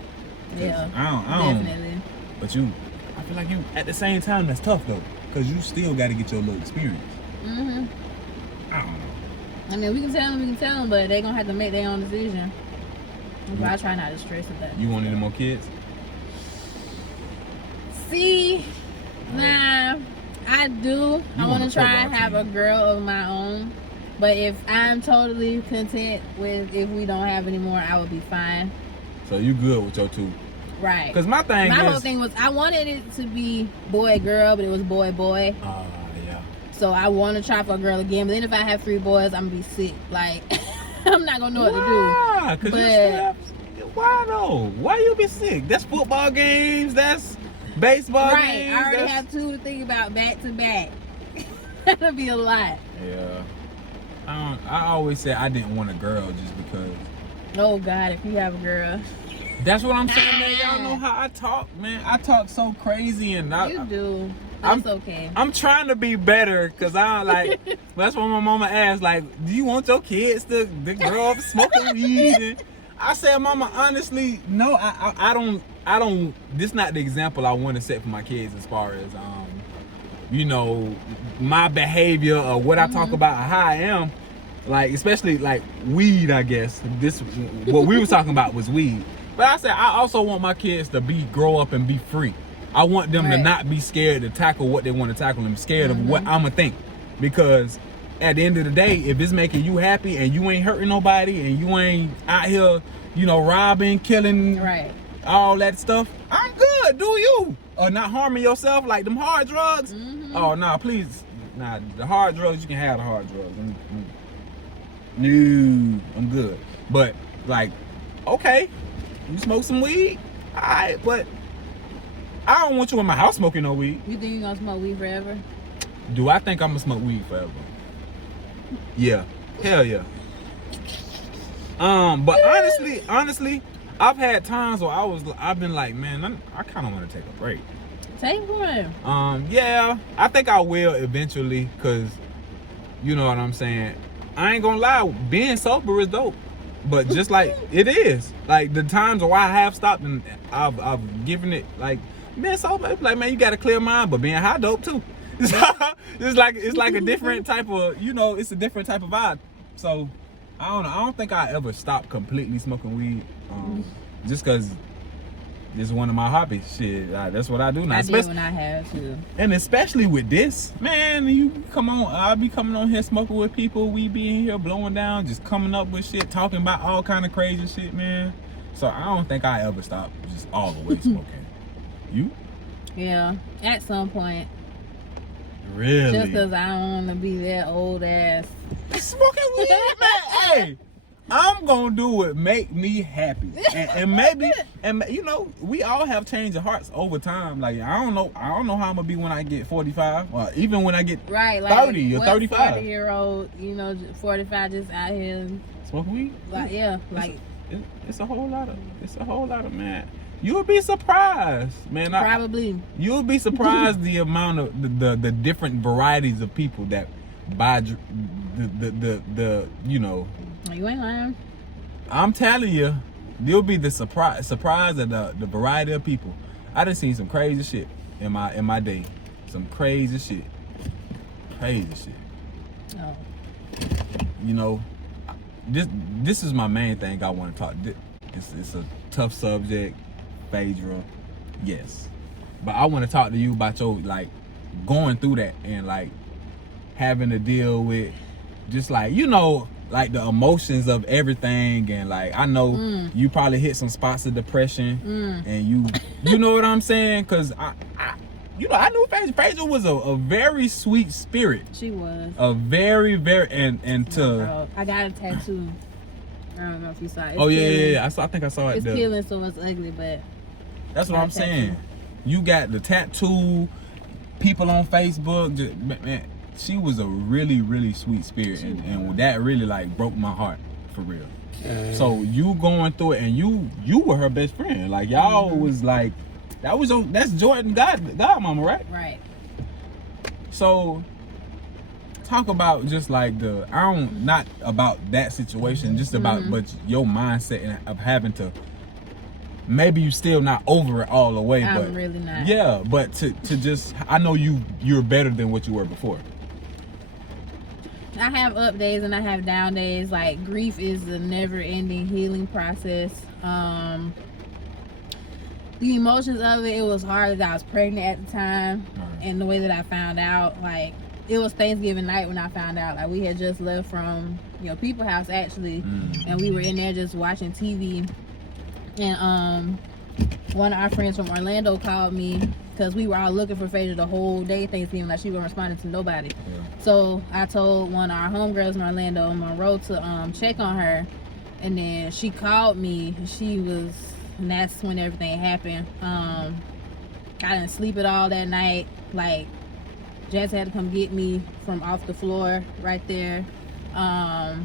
'Cause Yeah. I don't. Definitely. But I feel like you, at the same time, that's tough though, because you still got to get your little experience. Mhm. I don't know. I mean, we can tell them, but they gonna have to make their own decision. But I try not to stress about it. You want any more kids? See, nah, I do. I want want a to try and football have a team. girl of my own. But if I'm totally content with if we don't have any more, I would be fine. So you good with your two? Right. Because my thing My is, whole thing was I wanted it to be boy girl, but it was boy boy. yeah. So I want to try for a girl again. But then if I have 3 boys, I'm gonna be sick. Like I'm not gonna know what to do. Why? Because But- you still have, why though? Why you be sick? That's football games. That's baseball Right. games. I already that's- have 2 to think about back to back. That'll be a lot. Yeah. I always said I didn't want a girl just because. Oh God, if you have a girl. That's what I'm saying, man. Y'all know how I talk, man. I talk so crazy, and You do. I'm- That's okay. I'm trying to be better, because I like. That's what my mama asked, like, do you want your kids to grow up smoking weed? And I said, Mama, honestly, no. I don't. This not the example I want to set for my kids as far as you know, my behavior or what I talk about or how I am. Like, especially like weed, I guess. What we was talking about was weed. But I said I also want my kids to grow up and be free. I want them to Right. not be scared to tackle what they want to tackle and scared of what I'ma think. because at the end of the day, if it's making you happy and you ain't hurting nobody and you ain't out here, you know, robbing, killing, Right. all that stuff, I'm good. Do you? Or not harming yourself like them hard drugs? Oh, nah, please. Nah, the hard drugs, you can have the hard drugs. No, I'm good. But, like, okay, you smoke some weed? All right, but I don't want you in my house smoking no weed. You think you're gonna smoke weed forever? Do I think I'm gonna smoke weed forever? Yeah, hell yeah. But honestly, I've had times where I've been like, man, I kind of want to take a break. Take one. Yeah, I think I will eventually, cause you know what I'm saying. I ain't gonna lie, being sober is dope, but just like it is, like the times where I have stopped and I've given it, like being sober, it's like, man, you got a clear mind, but being high dope too. it's like a different type of, you know, it's a different type of vibe. So I don't know. I don't think I ever stopped completely smoking weed, just cause this is one of my hobbies. Shit, that's what I do now. I did when I have to. And especially with this, man, you come on. I'll be coming on here smoking with people. We be in here blowing down, just coming up with shit, talking about all kind of crazy shit, man. So I don't think I ever stop just all the way smoking. You? Yeah, at some point. Really? Just cause I don't want to be that old ass. Smoking weed, man. Hey, I'm gonna do what make me happy, and maybe, and you know, we all have changed of hearts over time. Like I don't know how I'm gonna be when I get 45, or even when I get Right, like 30 or 35. 40-year-old, you know, 45 just out here. Smoking weed? Like yeah, like it's a whole lot of man. You'll be surprised, man. probably. You'll be surprised the amount of the different varieties of people that buy the you know. You ain't lying. I'm telling you, you'll be the surprise of the variety of people. I done seen some crazy shit in my day. Some crazy shit. Oh. You know, this is my main thing I want to talk. It's a tough subject, Phaedra. Yes, but I want to talk to you about your like going through that and like having to deal with just like, you know, like the emotions of everything, and like I know you probably hit some spots of depression, and you know what I'm saying, because I you know, I knew Phaedra was a very sweet spirit. She was A very and to I got a tattoo. I don't know if you saw it. It's oh peeling. yeah. I think I saw it. It's peeling, so it's ugly, but That's what I'm saying. You got the tattoo, people on Facebook. Just, man, she was a really, really sweet spirit, and that really like broke my heart for real. So you going through it, and you were her best friend. Like y'all was like, that's Jordan godmama, right? Right. So talk about just like not about that situation, just about but your mindset of having to. Maybe you still not over it all the way, I'm but really not. Yeah, but to just, I know you're better than what you were before. I have up days and I have down days. Like grief is a never-ending healing process. The emotions of it was hard. That I was pregnant at the time, and the way that I found out, like it was Thanksgiving night when I found out. Like we had just left from People House actually, and we were in there just watching TV. And one of our friends from Orlando called me because we were all looking for Phaedra the whole day Thanksgiving. Like she wasn't responding to nobody. So I told one of our homegirls in Orlando, Monroe, to check on her. And then she called me. And that's when everything happened. I didn't sleep at all that night. Like Jess had to come get me from off the floor right there. I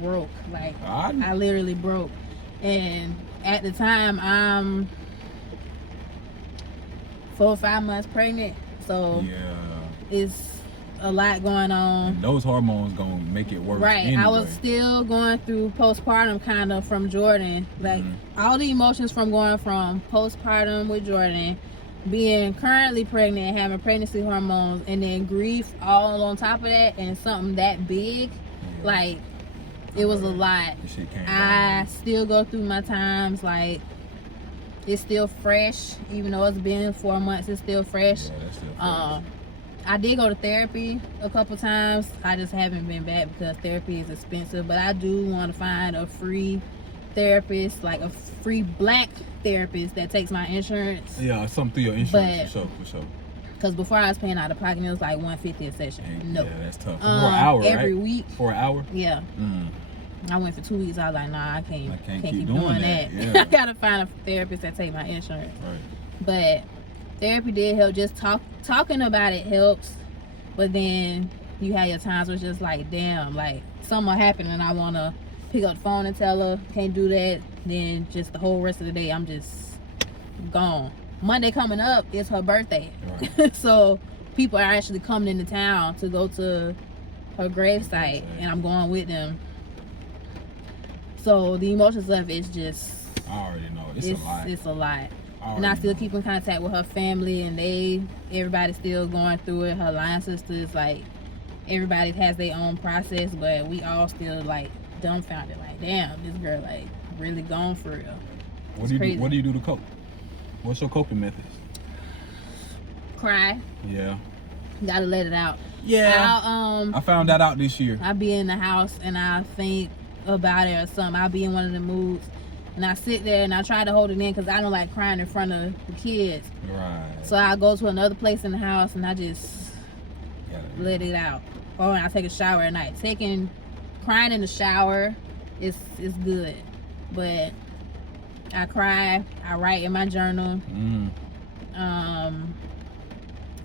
broke. Like I literally broke. And at the time, I'm 4 or 5 months pregnant, so it's a lot going on. And those hormones gonna make it worse. Right. Anyway. I was still going through postpartum kind of from Jordan. Like all the emotions from going from postpartum with Jordan, being currently pregnant and having pregnancy hormones, and then grief all on top of that, and something that big, like. It was a lot. I still go through my times. Like it's still fresh, even though it's been 4 months. It's still fresh. Yeah, that's still fresh. I did go to therapy a couple times. I just haven't been back because therapy is expensive. But I do want to find a free therapist, like a free black therapist that takes my insurance. Yeah, something through your insurance, for sure. Because before I was paying out of pocket, it was like $150 a session. And, No. Yeah, that's tough. For an hour, every right? week. For an hour? Yeah. Mm. I went for 2 weeks. I was like, nah, I can't keep doing that. Yeah. I gotta find a therapist that take my insurance. Right. But therapy did help. Just talking about it helps. But then you have your times where it's just like, damn, like something will happen and I wanna pick up the phone and tell her, can't do that. Then just the whole rest of the day, I'm just gone. Monday coming up is her birthday. Right. So people are actually coming into town to go to her gravesite, and I'm going with them. So the emotions of it's just, I already know. It's a lot. It's a lot. And I still keep in contact with her family, and everybody's still going through it. Her line sisters, like, everybody has their own process, but we all still like dumbfounded, like, damn, this girl like really gone for real. What do you do to cope? What's your coping methods? Cry. Yeah. Gotta let it out. Yeah. I found that out this year. I'll be in the house and I think about it or something. I'll be in one of the moods and I sit there and I try to hold it in because I don't like crying in front of the kids. Right. So I go to another place in the house and I just let it out. Or I take a shower at night. Crying in the shower is good, but I cry. I write in my journal. I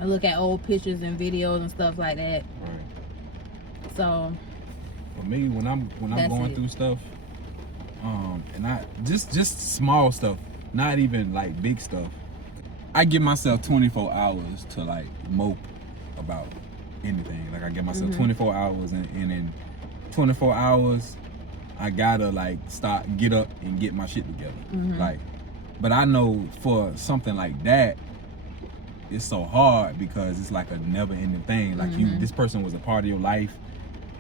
look at old pictures and videos and stuff like that. Right. So for me, when I'm going through stuff, and I just small stuff, not even like big stuff. I give myself 24 hours to like mope about anything. Like I give myself 24 hours, and in 24 hours, I gotta like get up and get my shit together. Like, but I know for something like that, it's so hard because it's like a never-ending thing. Like this person was a part of your life.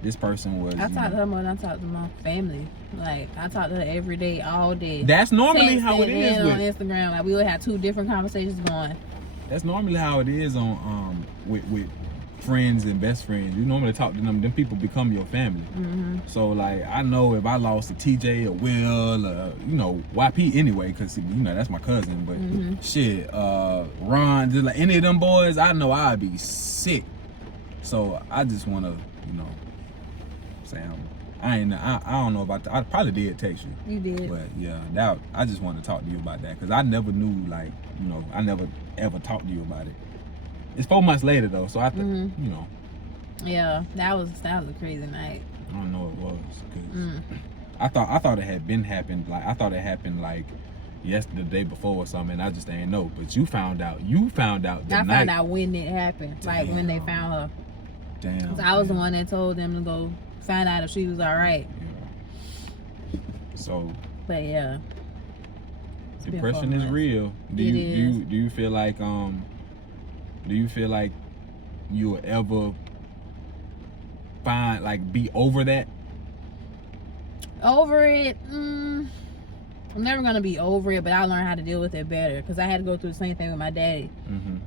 This person was. I talk to her more than I talk to my family. Like I talk to her every day, all day. That's normally how it is on Instagram. Like we would have 2 different conversations going. That's normally how it is on with friends and best friends. You normally talk to them. Them people become your family. So like I know if I lost a TJ or Will, YP anyway, because that's my cousin. But shit, Ron, just like any of them boys, I know I'd be sick. So I just want to, say I don't know about that. I probably did text you. You did. But yeah, I just want to talk to you about that because I never knew, like, I never ever talked to you about it. It's 4 months later though, so I think, Yeah, that was a crazy night. I don't know it was because I thought it had been happened. Like I thought it happened like yesterday, the day before or something. And I just didn't know. But you found out. I found out when it happened. Damn. Like when they found her. Damn. 'Cause I was the one that told them to go find out if she was all right. Yeah. So. But yeah. Depression is real. Do you feel like you'll ever be over that? Over it? I'm never gonna be over it, but I learned how to deal with it better because I had to go through the same thing with my daddy.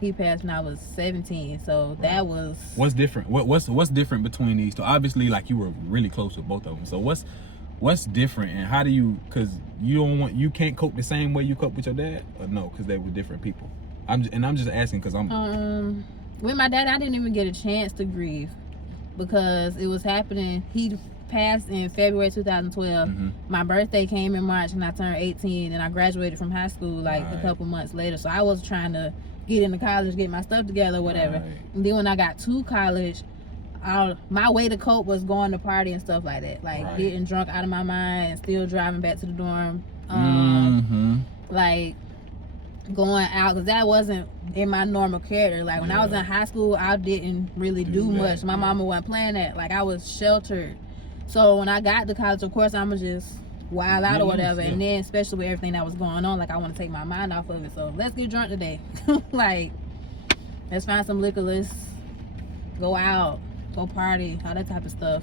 He passed when I was 17, so that was. What's different? What's different between these two? Obviously, like you were really close with both of them. So what's different, and how do you? Because you can't cope the same way you cope with your dad, or no? Because they were different people. I'm just asking because I'm. With my dad, I didn't even get a chance to grieve because it was happening. He passed in February 2012. My birthday came in March and I turned 18 and I graduated from high school a couple months later. So I was trying to get into college, get my stuff together, whatever. And then when I got to college, my way to cope was going to party and stuff like that. Like getting drunk out of my mind and still driving back to the dorm. Like going out, because that wasn't in my normal character. Like when I was in high school, I didn't really do much. My mama wasn't playing that. Like I was sheltered. So when I got to college, of course, I'ma just wild out or whatever. And then especially with everything that was going on, like I want to take my mind off of it. So let's get drunk today. Like let's find some liquor, let's go out, go party, all that type of stuff.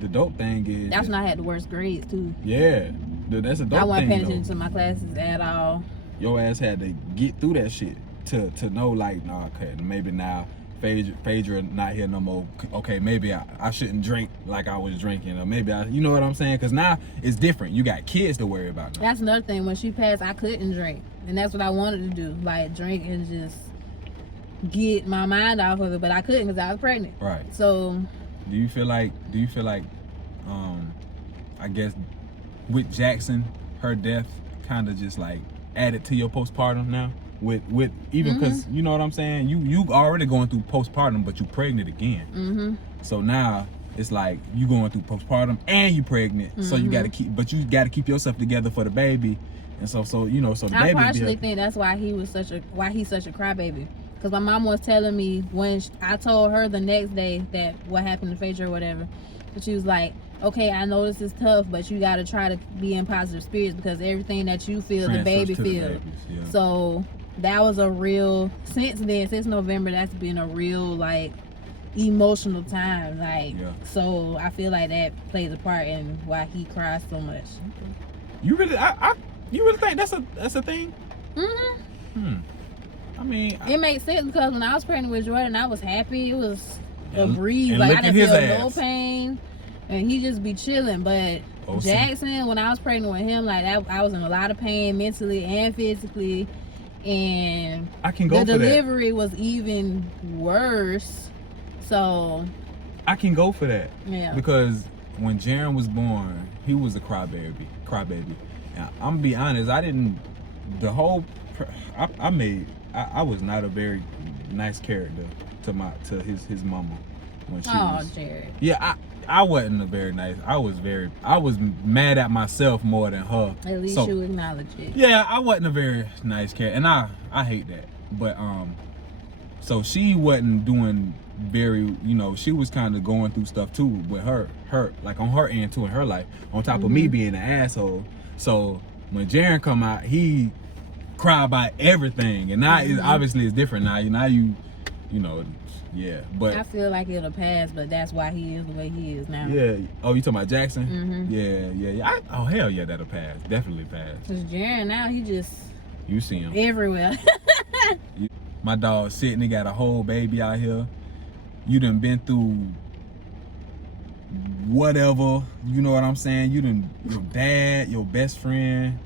The dope thing is that's when I had the worst grades too. Yeah, that's a dope thing. I wasn't paying attention to my classes at all. Your ass had to get through that shit to know, like, nah, okay, maybe now Phaedra not here no more. Okay, maybe I shouldn't drink like I was drinking, or maybe you know what I'm saying? Because now it's different. You got kids to worry about now. That's another thing. When she passed, I couldn't drink, and that's what I wanted to do, like drink and just get my mind off of it, but I couldn't because I was pregnant. Right. So, do you feel like, I guess with Jackson, her death kind of just like added to your postpartum now? With even because you know what I'm saying, you already going through postpartum, but you pregnant again. So now it's like you going through postpartum and you pregnant. So you got to keep yourself together for the baby, and so you know, so the baby. I partially think that's why he's such a crybaby. Because my mom was telling me when I told her the next day that what happened to Phaedra or whatever, but she was like, okay, I know this is tough, but you got to try to be in positive spirits because everything that you feel, the baby feels. Yeah. So that was a real, since November, that's been a real like emotional time. Like, so I feel like that plays a part in why he cries so much. You really, you really think that's a thing? I mean, it makes sense because when I was pregnant with Jordan, I was happy. It was a breeze. And like I didn't feel no ass. pain, and he just be chilling. But Jackson, when I was pregnant with him, like that, I was in a lot of pain mentally and physically, and I can go for the delivery was even worse. So I can go for that. Yeah. Because when Jaren was born, he was a crybaby. And I'm gonna be honest, I was not a very nice character to his mama when she was. Jared. Yeah, I wasn't a very nice. I was mad at myself more than her. At least you acknowledge it. Yeah, I wasn't a very nice character, and I hate that. But so she wasn't doing very, you know, she was kind of going through stuff too with her like on her end too in her life, on top of me being an asshole. So when Jaren come out, he cry about everything, and now obviously it's different now. You know, yeah. But I feel like it'll pass, but that's why he is the way he is now. Yeah. Oh, you talking about Jackson? Yeah. Oh hell yeah, that'll pass. Definitely pass. Cause Jaren now you see him everywhere. My dog Sydney got a whole baby out here. You done been through whatever, you know what I'm saying? You done, your dad, your best friend.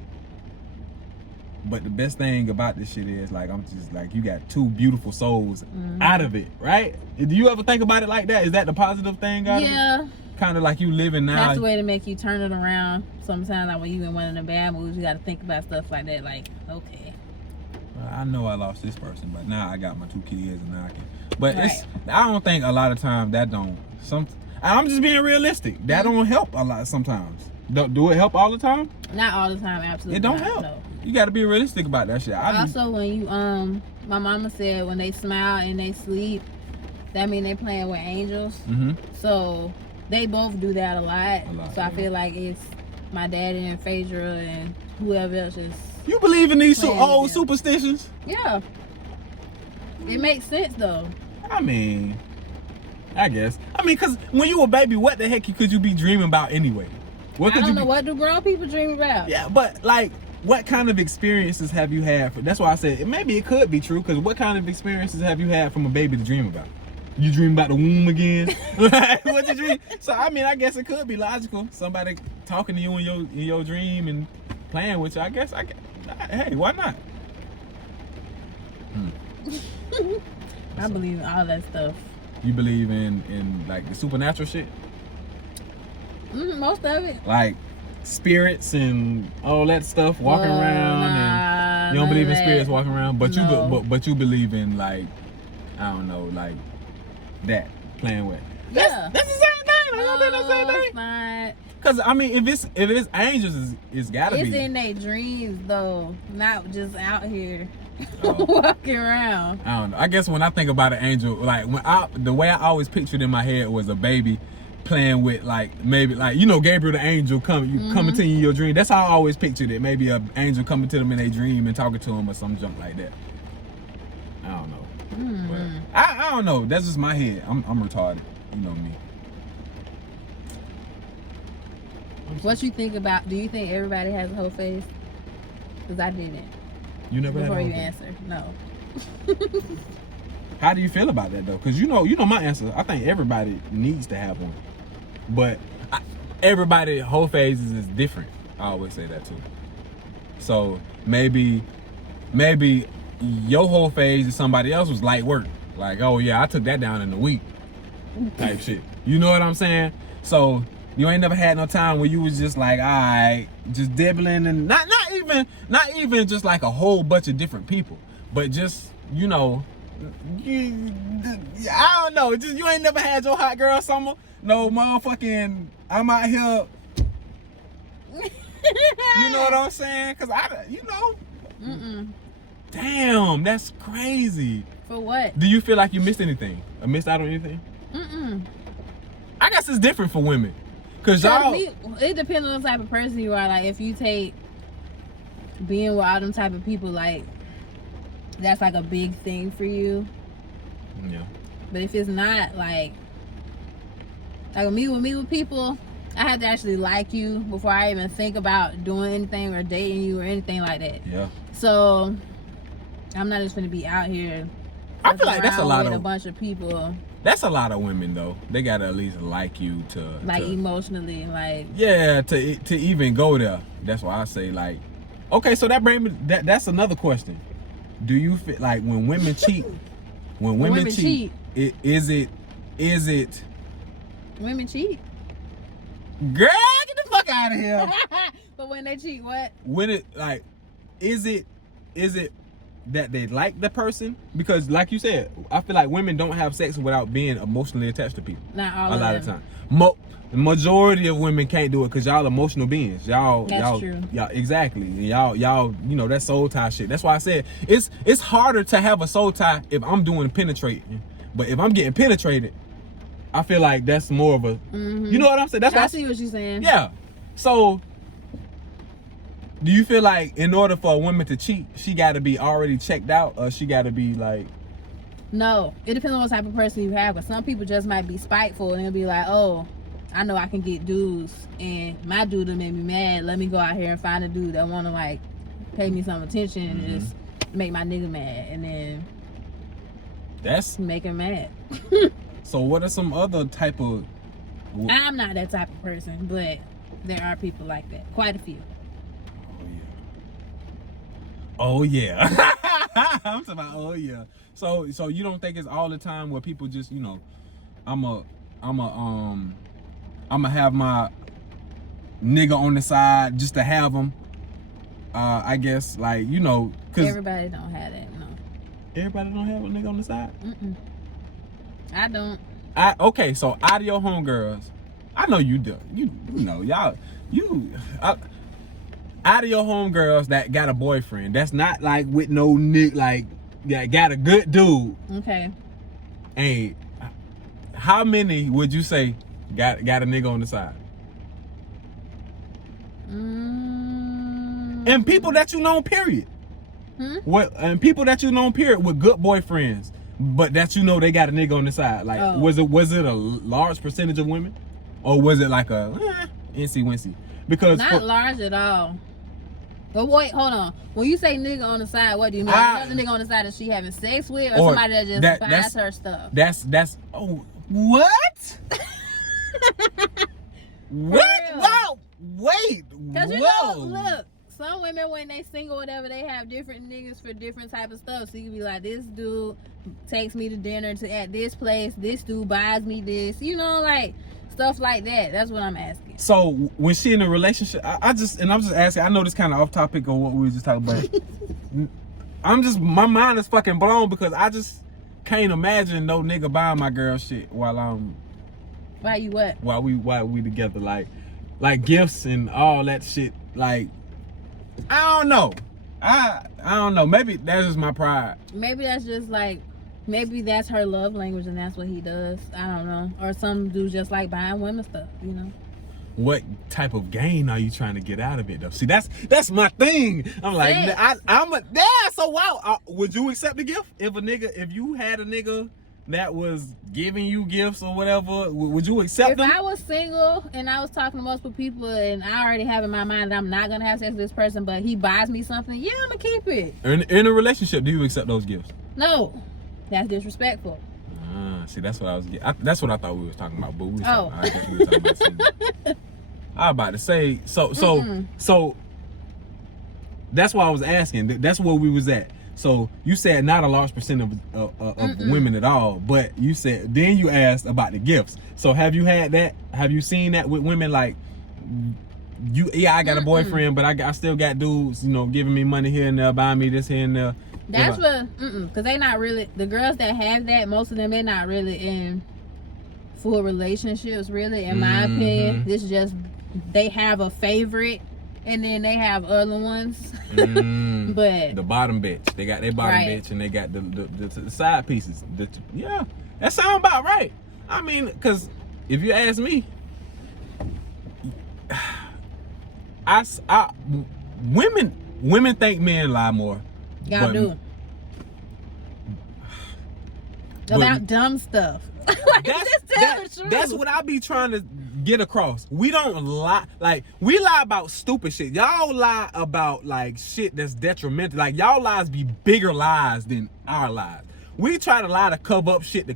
But the best thing about this shit is, like, I'm just like, you got two beautiful souls out of it, right? Do you ever think about it like that? Is that the positive thing out of it? Yeah. Kind of like you living now. That's the way to make you turn it around. Sometimes, like when you in one of the bad moods, you got to think about stuff like that. Like, okay. I know I lost this person, but now I got my two kids, and now I can. But I don't think a lot of times that don't. I'm just being realistic. That don't help a lot sometimes. Do it help all the time? Not all the time, absolutely. It don't not, help. No. You got to be realistic about that shit. Also, when you my mama said when they smile and they sleep, that mean they playing with angels. So they both do that a lot. So I feel like it's my daddy and Phaedra and whoever else is. You believe in these old superstitions? Yeah. It makes sense though. I mean, I guess. Cause when you a baby, what the heck could you be dreaming about anyway? I don't know. What do grown people dream about? Yeah, but like, what kind of experiences have you had? That's why I said maybe it could be true. Cause what kind of experiences have you had from a baby to dream about? You dream about the womb again? Like, what you dream? So I guess it could be logical. Somebody talking to you in your dream and playing with you. I guess. Hey, why not? I believe in all that stuff. You believe in like the supernatural shit? Most of it. Like spirits and all that stuff walking around, and you don't believe in spirits walking around, but but you believe in, like, I don't know, like that playing with. That's the same thing. I don't think that's the same thing. It's not. Cause if it's angels, it's gotta be. It's in their dreams though, not just out here walking around. I don't know. I guess when I think about an angel, like the way I always pictured in my head was a baby playing with, like, maybe, like, you know, Gabriel the angel coming to you in your dream. That's how I always pictured it. Maybe an angel coming to them in their dream and talking to them or some junk like that. I don't know. But I don't know. That's just my head. I'm retarded. You know me. What you think about? Do you think everybody has a whole face? Because I didn't. You never had a Before whole you face? answer, no. How do you feel about that though? Because you know my answer. I think everybody needs to have one, but everybody whole phases is different. I always say that too. So maybe your whole phase is somebody else was light work. Like, oh yeah, I took that down in a week, type shit. You know what I'm saying? So you ain't never had no time where you was just like, all right, just dibbling and not even just like a whole bunch of different people, but just I don't know. Just you ain't never had your hot girl summer. No motherfucking. I'm out here. You know what I'm saying? Cause Damn, that's crazy. For what? Do you feel like you missed anything? Or missed out on anything? I guess it's different for women. Cause y'all. It depends on the type of person you are. Like if you take being with all them type of people, like that's like a big thing for you. Yeah. But if it's not, like me with people, I have to actually like you before I even think about doing anything or dating you or anything like that. Yeah. So I'm not just gonna be out here. I feel like that's a lot with of a bunch of people. That's a lot of women though. They gotta at least like you to emotionally, like yeah, to even go there. That's why I say like, okay, so that brings me that's another question. Do you feel like when women cheat? When women cheat, is it? Women cheat. Girl, get the fuck out of here. But when they cheat, what? When it like, is it that they like the person? Because like you said, I feel like women don't have sex without being emotionally attached to people. Not all a of lot them. of time. The majority of women can't do it because y'all emotional beings. That's true. Y'all exactly. Y'all that soul tie shit. That's why I said it's harder to have a soul tie if I'm doing penetrating. But if I'm getting penetrated, I feel like that's more of a you know what I'm saying? That's I see what you're saying. Yeah. So do you feel like in order for a woman to cheat, she gotta be already checked out or she gotta be like No. It depends on what type of person you have, but some people just might be spiteful and they'll be like, oh, I know I can get dudes and my dude will make me mad. Let me go out here and find a dude that wanna like pay me some attention and just make my nigga mad and then that's make him mad. So what are some other type of I'm not that type of person, but there are people like that. Quite a few. Oh yeah. I'm talking about oh yeah. So you don't think it's all the time where people just, I'ma have my nigga on the side just to have him. I guess like, cause everybody don't have that, no. Everybody don't have a nigga on the side? I don't. Okay, so out of your homegirls, I know you do. Out of your homegirls that got a boyfriend, that's not like with no nick, like that got a good dude. Okay. Hey, how many would you say got a nigga on the side? And people that you know, period. And people that you know, period, with good boyfriends, but that they got a nigga on the side. Like, was it a large percentage of women, or was it like a incy wincy? Because not large at all. But wait, hold on. When you say nigga on the side, what do you mean? Another nigga on the side that she having sex with, or somebody that just buys her stuff? That's what? What? Wow! Wait! Because look, some women when they single, whatever, they have different niggas for different type of stuff. So you can be like, this dude takes me to dinner at this place. This dude buys me this. Like stuff like that. That's what I'm asking. So when she in a relationship, I'm just asking. I know this kind of off topic of what we were just talking about. My mind is fucking blown because I just can't imagine no nigga buying my girl shit while I'm. Why you what? While we together, like gifts and all that shit. Like, I don't know. I don't know. Maybe that's just my pride. Maybe that's just like. Maybe that's her love language and that's what he does. I don't know. Or some dudes just like buying women stuff, What type of gain are you trying to get out of it though? See, that's my thing. I'm like, so wow. Would you accept the gift? If you had a nigga that was giving you gifts or whatever, would you accept them? If I was single and I was talking to multiple people and I already have in my mind that I'm not gonna have sex with this person, but he buys me something, yeah, I'm gonna keep it. In a relationship, do you accept those gifts? No. That's disrespectful. See, that's what I was. That's what I thought we was talking about. But we was Oh. I guess we were talking about something. I was about to say. So. That's why I was asking. That's where we was at. So you said not a large percent of women at all, but you said then you asked about the gifts. So have you had that? Have you seen that with women like you? Yeah, I got a boyfriend, but I still got dudes, you know, giving me money here and there, buying me this here and there. That's what, because they not really, the girls that have that, most of them, they're not really in full relationships, really, in my opinion. This is just, they have a favorite, and then they have other ones. But the bottom bitch, they got their bottom bitch, and they got the side pieces. Yeah, that sound about right. I mean, because if you ask me, women think men lie more. y'all do. About dumb stuff. Like, just tell the truth. That's what I be trying to get across. We don't lie. Like, we lie about stupid shit. Y'all lie about like shit that's detrimental. Like, y'all lies be bigger lies than our lies. We try to lie to cover up shit,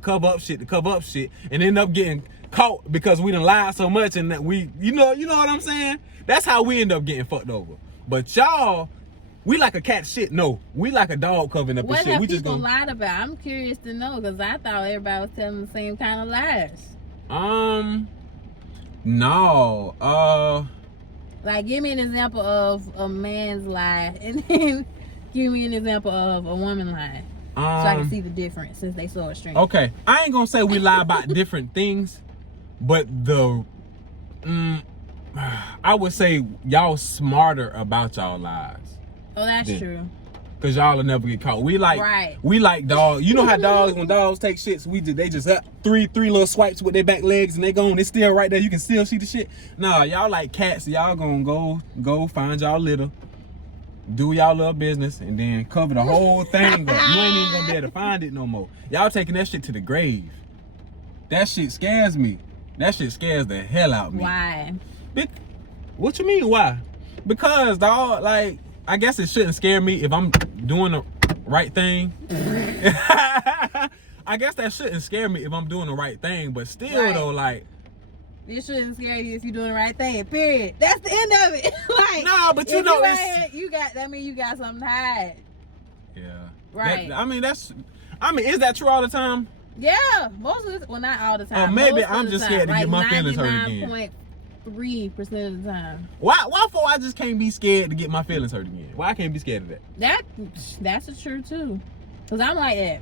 and end up getting caught because we done lied so much, and that we, you know what I'm saying? That's how we end up getting fucked over. But y'all, we like a cat shit. No, we like a dog covering up What and shit. have We people just lied about? I'm curious to know, because I thought everybody was telling the same kind of lies. No. Like, give me an example of a man's lie, and then give me an example of a woman lie, so I can see the difference, since they so extreme. Okay, I ain't gonna say we lie about different things, but I would say y'all smarter about y'all lies. Oh, that's true. Cause y'all will never get caught. We like dogs. You know how dogs, when dogs take shits, they just have three little swipes with their back legs and they gone. It's still right there. You can still see the shit. Nah, y'all like cats. Y'all gonna go find y'all litter, do y'all little business, and then cover the whole thing up. You ain't even gonna be able to find it no more. Y'all taking that shit to the grave. That shit scares me. That shit scares the hell out of me. Why? What you mean, why? Because, dog, like, I guess it shouldn't scare me if I'm doing the right thing. I guess that shouldn't scare me if I'm doing the right thing, but still, though, like... It shouldn't scare you if you're doing the right thing, period. That's the end of it. Like, nah, but you know, that mean you got something to hide. Yeah. Right. Is that true all the time? Yeah. Most of it, well, not all the time. Maybe I'm just scared to get my feelings hurt again. 99.3% of the time. Why for I just can't be scared to get my feelings hurt again? Why I can't be scared of that? That's true too. Cause I'm like that.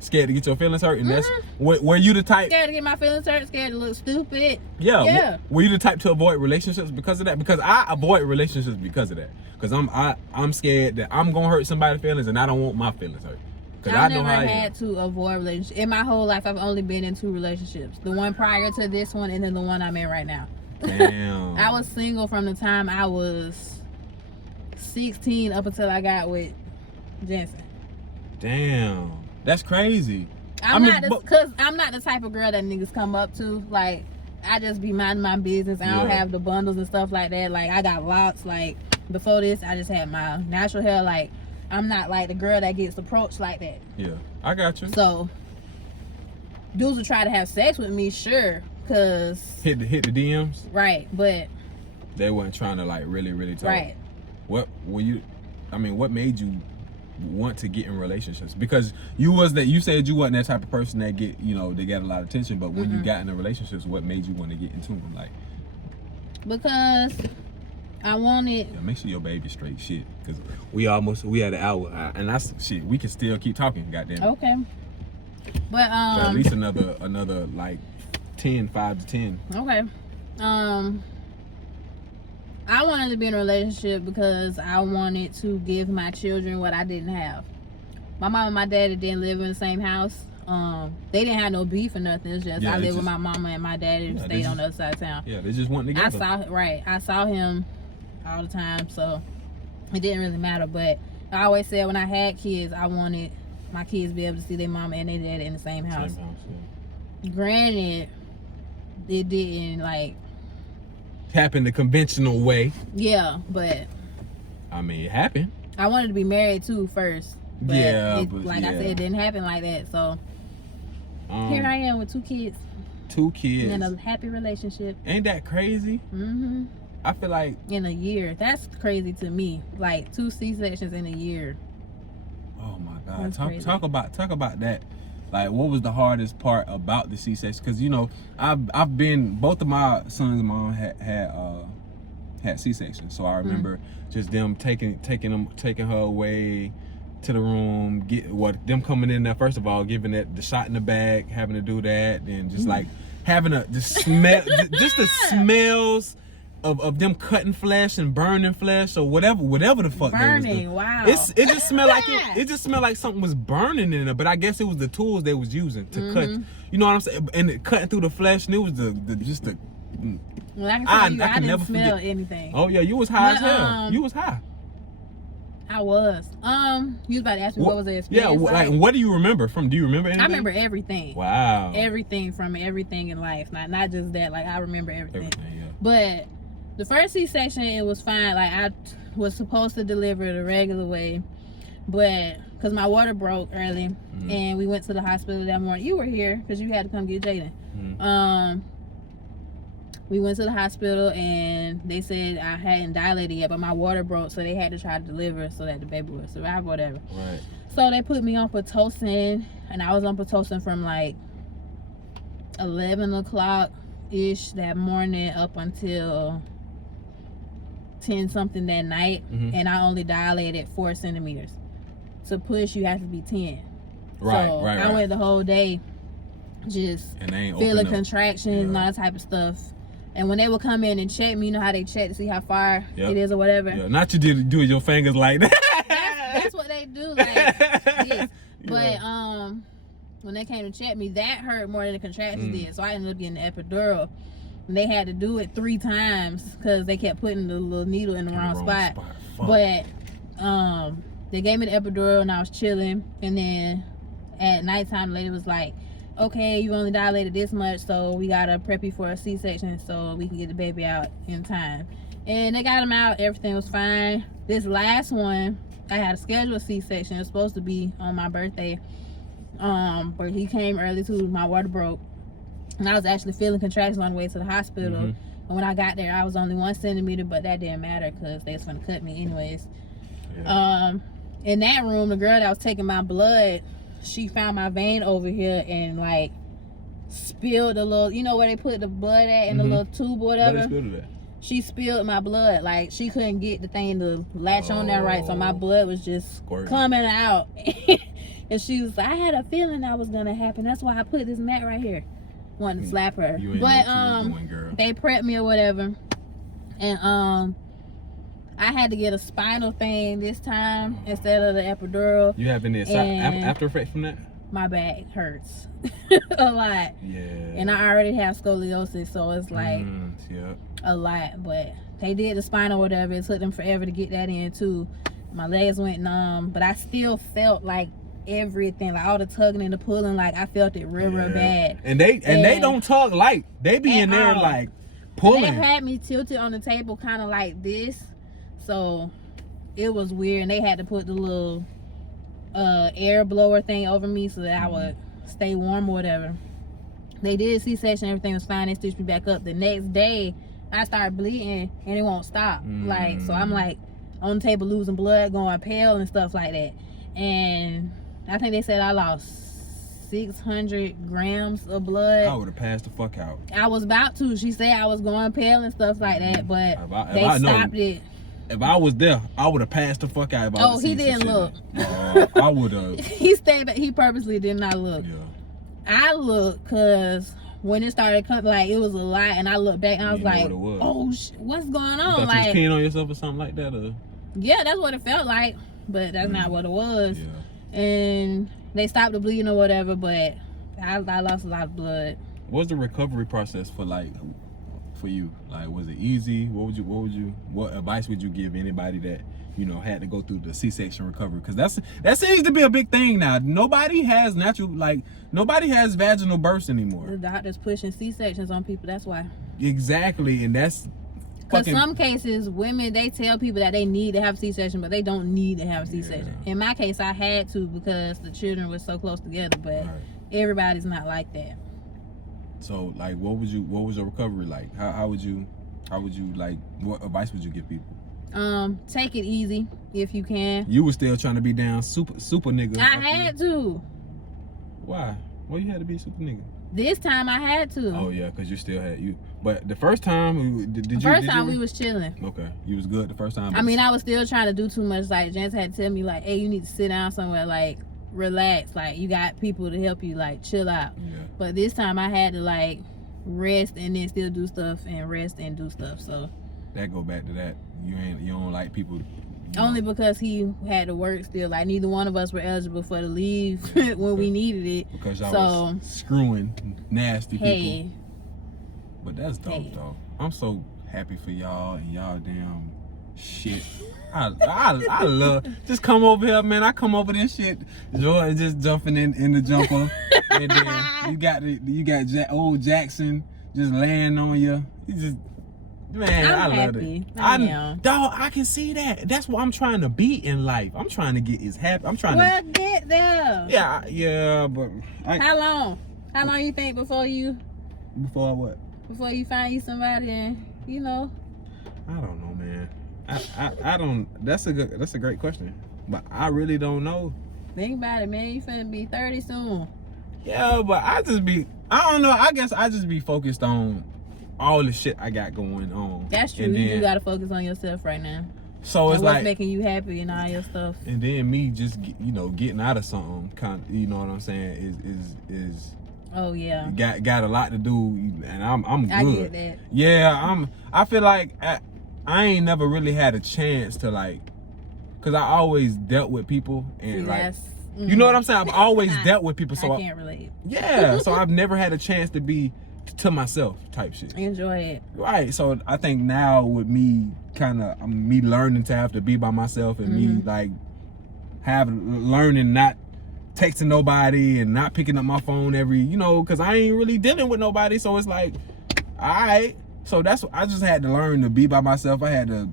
Scared to get your feelings hurt, and that's were you the type? Scared to get my feelings hurt, scared to look stupid. Yeah. Were you the type to avoid relationships because of that? Because I avoid relationships because of that. Because I'm scared that I'm gonna hurt somebody's feelings, and I don't want my feelings hurt. I've never had to avoid relationships. In my whole life, I've only been in 2 relationships. The one prior to this one, and then the one I'm in right now. Damn. I was single from the time I was 16 up until I got with Jensen. Damn. That's crazy. I'm not the type of girl that niggas come up to. Like, I just be minding my business. I don't have the bundles and stuff like that. Like, I got locks. Like, before this, I just had my natural hair. Like, I'm not like the girl that gets approached like that. Yeah, I got you. So, dudes will try to have sex with me, sure, cause hit the DMs. Right, but they weren't trying to like really talk. Right. What made you want to get in relationships? Because you said you wasn't that type of person that they got a lot of attention, but when you got into relationships, what made you want to get into them? Like, because I wanted. Yeah, make sure your baby's straight, shit. Because we had an hour, and that's shit. We can still keep talking, goddamn. Okay. But at least another like 5 to 10. Okay. I wanted to be in a relationship because I wanted to give my children what I didn't have. My mom and my daddy didn't live in the same house. They didn't have no beef or nothing. It's just I lived with my mama and my daddy stayed on the other side of town. Yeah, they just went together. I saw him all the time, so it didn't really matter. But I always said when I had kids, I wanted my kids to be able to see their mama and their daddy in the same house. Granted, it didn't happen the conventional way. Yeah, but I mean, it happened. I wanted to be married too first. But Yeah, it, but like I said, it didn't happen like that. So here I am with 2 kids. 2 kids. In a happy relationship. Ain't that crazy? Mm-hmm. I feel like in a year. That's crazy to me. Like 2 C-sections in a year. oh my God. That's Talk about that. Like, what was the hardest part about the C-section? Because, you know, I've been, both of my sons and mom had C-sections. So I remember just them taking her away to the room, them coming in there, first of all, giving it the shot in the back, having to do that, and just like having the smell, just the smells of them cutting flesh and burning flesh or whatever the fuck burning, they was wow. It just smelled like it just smelled like something was burning in there, but I guess it was the tools they was using to cut. You know what I'm saying? And it cutting through the flesh, and it was the well, I can tell you, I didn't never smell forget. anything. Oh yeah, you was high as hell. You was high. I was. You was about to ask me what was the experience like what do you remember from? Do you remember anything? I remember everything. Wow. Everything from everything in life. Not just that. Like I remember everything. Yeah. But the first C-section, it was fine. Like I was supposed to deliver the regular way, but because my water broke early, and we went to the hospital that morning. You were here because you had to come get Jaden. We went to the hospital and they said I hadn't dilated yet, but my water broke, so they had to try to deliver so that the baby would survive, whatever. Right. So they put me on Pitocin, and I was on Pitocin from like 11 o'clock ish that morning up until 10 something that night, and I only dilated 4 centimeters. To push, you have to be 10. Right, so right. I went the whole day just feeling contractions and all that type of stuff. And when they would come in and check me, you know how they check to see how far it is or whatever. Yeah, not you did do your fingers like that. That's what they do, like this. But when they came to check me, that hurt more than the contractions did. So I ended up getting the epidural. And they had to do it 3 times because they kept putting the little needle in the wrong spot. But they gave me the epidural and I was chilling. And then at nighttime, the lady was like, okay, you only dilated this much, so we gotta prep you for a C-section so we can get the baby out in time. And they got him out, everything was fine. This last one, I had a scheduled C-section. It was supposed to be on my birthday, but he came early too. My water broke, and I was actually feeling contractions on the way to the hospital. And when I got there, I was only 1 centimeter, but that didn't matter because they was gonna cut me anyways. In that room, the girl that was taking my blood, she found my vein over here and like spilled a little, you know where they put the blood at in the little tube or whatever. She spilled my blood. Like she couldn't get the thing to latch on there right, so my blood was just coming out. And she was like, I had a feeling that was gonna happen. That's why I put this mat right here. Wanted to slap her. But they prepped me or whatever. And I had to get a spinal thing this time instead of the epidural. You have any after effects from that? My back hurts a lot. Yeah. And I already have scoliosis, so it's like a lot. But they did the spinal or whatever. It took them forever to get that in too. My legs went numb, but I still felt like everything, like all the tugging and the pulling, like I felt it real bad. And they don't tug light. They be in there like pulling. They had me tilted on the table kind of like this. So it was weird, and they had to put the little air blower thing over me so that I would stay warm or whatever. They did C-section, everything was fine. They stitched me back up. The next day I started bleeding and it won't stop. Like, so I'm like on the table losing blood, going pale and stuff like that. And I think they said I lost 600 grams of blood. I would have passed the fuck out. I was about to. She said I was going pale and stuff like that, but they stopped it. If I was there, I would have passed the fuck out. He didn't look. I would have. He stayed back. He purposely did not look. Yeah. I looked because when it started coming, like it was a lot, and I looked back and I was like, "Oh, what's going on?" You like, you was peeing on yourself or something like that, or? Yeah, that's what it felt like, but that's not what it was. Yeah. And they stopped the bleeding or whatever, but I lost a lot of blood. What's the recovery process for you? Like, was it easy? What advice would you give anybody that, you know, had to go through the C-section recovery? Because that seems to be a big thing now. Nobody has vaginal births anymore. The doctor's pushing C-sections on people, that's why. Exactly, and that's Because some cases, women, they tell people that they need to have a C-section, but they don't need to have a C-section. Yeah. In my case, I had to because the children were so close together, but everybody's not like that. So, like, what was your recovery like? How would you like, what advice would you give people? Take it easy if you can. You were still trying to be down super nigga. I had to. Why? Why you had to be super nigga? This time I had to. Oh yeah, because you still had you. But the first time, we was chilling. Okay, you was good the first time. I mean, I was still trying to do too much. Like, Jance had to tell me, like, hey, you need to sit down somewhere, like, relax. Like, you got people to help you, like, chill out. Yeah. But this time I had to, like, rest and then still do stuff and rest and do stuff. So that go back to that. You don't like people. Only because he had to work still. Like, neither one of us were eligible for the leave when we needed it. Because y'all was screwing nasty people. But that's dope, though. I'm so happy for y'all and y'all damn shit. I love, just come over here, man. I come over this shit. Jordan just jumping in the jumper. And then you got old Jackson just laying on you. You just, man, I love it. I am. Dog, I can see that. That's what I'm trying to be in life. I'm trying to get as happy. I'm trying to get there. Yeah, but how long? How long you think before what? Before you find you somebody and I don't know, man. I don't. That's a great question, but I really don't know. Think about it, man. You finna be 30 soon. Yeah, but I don't know. I guess I just be focused on all the shit I got going on. That's true. You do gotta focus on yourself right now. So it's what's like making you happy and all your stuff. And then me just getting out of something, kind of, you know what I'm saying, is oh yeah, got a lot to do, and I'm good. I get that. Yeah, I feel like I ain't never really had a chance to, like, cause I always dealt with people and you know what I'm saying. I've always dealt with people, so I can't relate. Yeah, so I've never had a chance to be to myself type shit. Enjoy it. Right. So I think now with me me learning to have to be by myself and me like learning not texting nobody and not picking up my phone cause I ain't really dealing with nobody. So it's like, all right. So that's what I just had to learn to be by myself. I had to,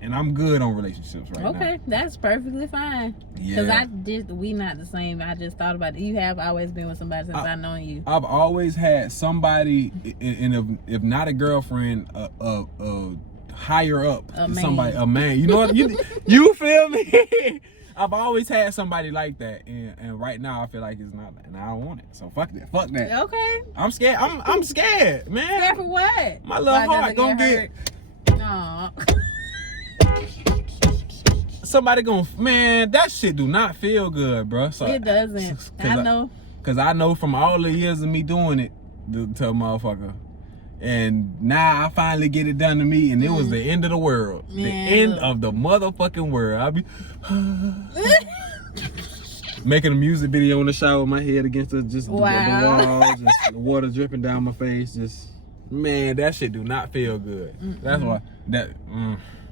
and I'm good on relationships right now. Okay, that's perfectly fine. Yeah. Because we not the same. I just thought about it. You have always been with somebody since I've known you. I've always had somebody, and if not a girlfriend, higher up, a man. You know what? You feel me? I've always had somebody like that, and right now I feel like it's not, and I don't want it. So fuck that. Okay. I'm scared. I'm scared, man. Scared for what? My little heart gonna get. No. Somebody man, that shit do not feel good, bro. So it doesn't. I know. Cause I know from all the years of me doing it to a motherfucker. And now I finally get it done to me, and it was the end of the world. Man, the end of the motherfucking world. I'll be making a music video in the shower with my head against the wall, just the water dripping down my face. Just, man, that shit do not feel good. That's why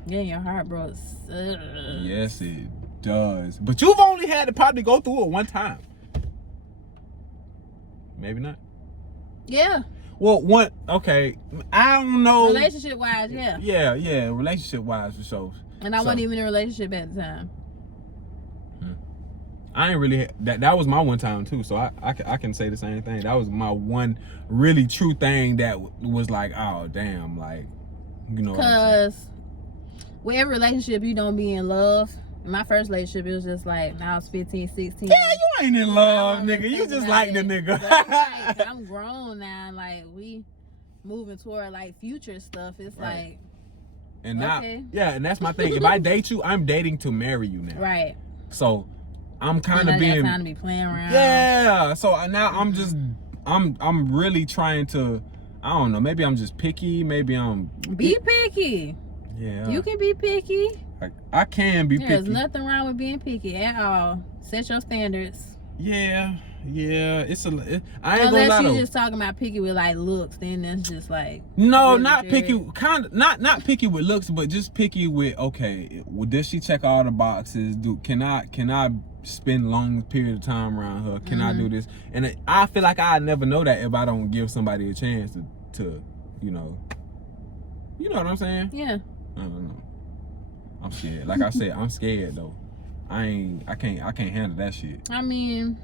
Yeah, your heart broke. Yes, it does. But you've only had to probably go through it one time. Maybe not. Yeah. Well, okay, I don't know. Relationship wise, yeah. Yeah, relationship wise for sure. And I wasn't even in a relationship at the time. I ain't really, that was my one time too, so I can say the same thing. That was my one really true thing that was like, oh damn, like, Because with every relationship, you don't be in love. In my first relationship, it was just like, I was 15, 16. Yeah, you ain't in love, nigga. You just like the nigga. Like, I'm grown now. Like, we moving toward, like, future stuff. It's like, and now, yeah, and that's my thing. If I date you, I'm dating to marry you now. Right. So, I'm kind of being... time to be playing around. Yeah. So, now I'm just... I'm really trying to... I don't know. Maybe I'm just picky. Maybe I'm... Be picky. Yeah. You can be picky. I can be picky. There's nothing wrong with being picky at all. Set your standards. Yeah. It's I ain't Unless gonna lie, you just talking about picky with like looks, then that's just like no, really not good. Picky. Kind of not picky with looks, but just picky with does she check all the boxes? Can I spend long period of time around her? Can I do this? And I feel like I never know that if I don't give somebody a chance to You know what I'm saying? Yeah. I don't know. I'm scared. Like I said, I'm scared though. I can't handle that shit. I mean,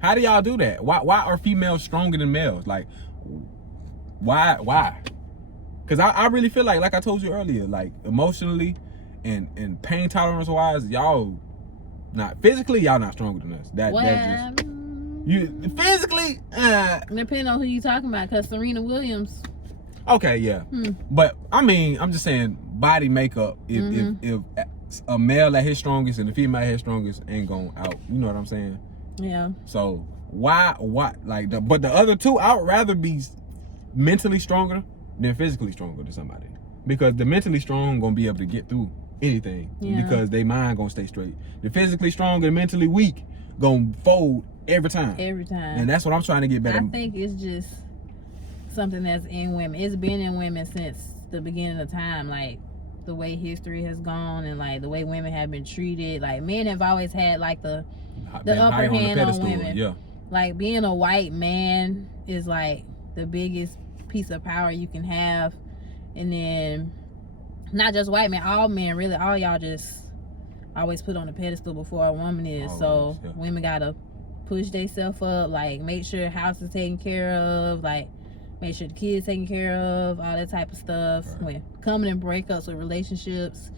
how do y'all do that? Why are females stronger than males? Like, why? Because I really feel like I told you earlier, like emotionally and pain tolerance wise, y'all not physically, y'all not stronger than us. That's just you physically. Depending on who you talking about, because Serena Williams. Okay, yeah, but I mean, I'm just saying body makeup. If a male at his strongest and a female at his strongest ain't going out, you know what I'm saying? Yeah. So why like but the other two, I would rather be mentally stronger than physically stronger than somebody, because the mentally strong gonna be able to get through anything because they mind gonna stay straight. The physically strong and mentally weak gonna fold every time. And that's what I'm trying to get better. I think it's just something that's in women. It's been in women since the beginning of time, like the way history has gone and like the way women have been treated. Like men have always had like the upper hand on women. Yeah. Like being a white man is like the biggest piece of power you can have. And then not just white men, all men, really, all y'all just always put on a pedestal before a woman is. So women gotta push themselves up, like make sure the house is taken care of, like make sure the kids taken care of, all that type of stuff. When coming in breakups with relationships,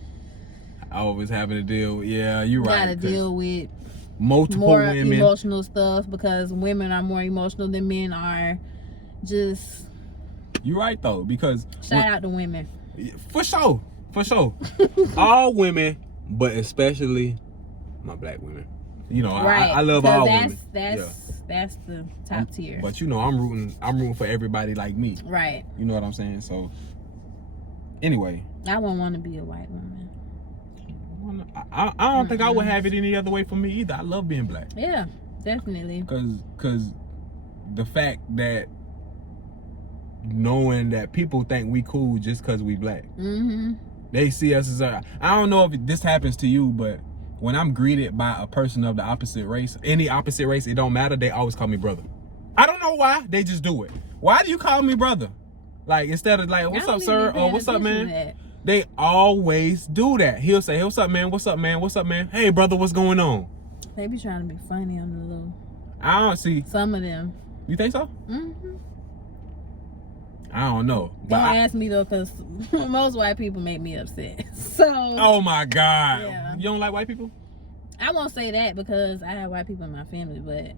I always having to deal with, you're right. Gotta deal with multiple more women. Emotional stuff, because women are more emotional than men are. Just you're right though, because shout out to women. For sure. All women, but especially my black women. You know, I love all women. That's the top tier. But you know, I'm rooting for everybody like me. Right. You know what I'm saying? So anyway, I wouldn't want to be a white woman. I don't think I would have it any other way for me either. I love being black. Yeah, definitely. Cause the fact that knowing that people think we cool just cause we black. They see us as I don't know if this happens to you, but when I'm greeted by a person of the opposite race, any opposite race, it don't matter, they always call me brother. I don't know why, they just do it. Why do you call me brother? Like, instead of like, what's up, sir? Or what's up, man? They always do that. He'll say, hey, what's up, man? What's up, man? What's up, man? Hey, brother, what's going on? They be trying to be funny on the little. I don't see. Some of them. You think so? I don't know. Don't ask me though, because most white people make me upset. So. Oh my God. Yeah. You don't like white people? I won't say that because I have white people in my family, but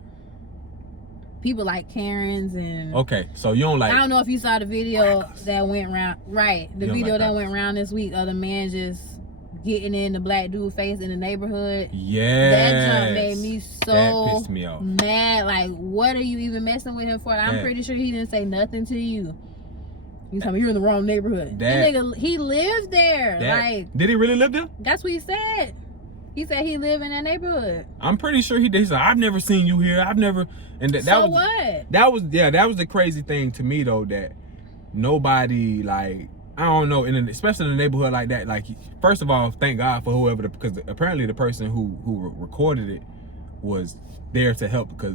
people like Karens and. Okay, so you don't like. I don't know if you saw the video that went around. Right, the video that went around this week of the man just getting in the black dude face in the neighborhood. Yeah. That jump made me so that pissed me off. mad. Like, what are you even messing with him for? I'm pretty sure he didn't say nothing to you. You tell me you're in the wrong neighborhood. That nigga, he lived there. Like, did he really live there? That's what he said. He said he lived in that neighborhood. I'm pretty sure he did. He said, I've never seen you here. I've never. And that so was what? That was the crazy thing to me though, that nobody, like, I don't know, especially in a neighborhood like that. Like, first of all, thank God for whoever, because apparently the person who recorded it was there to help, because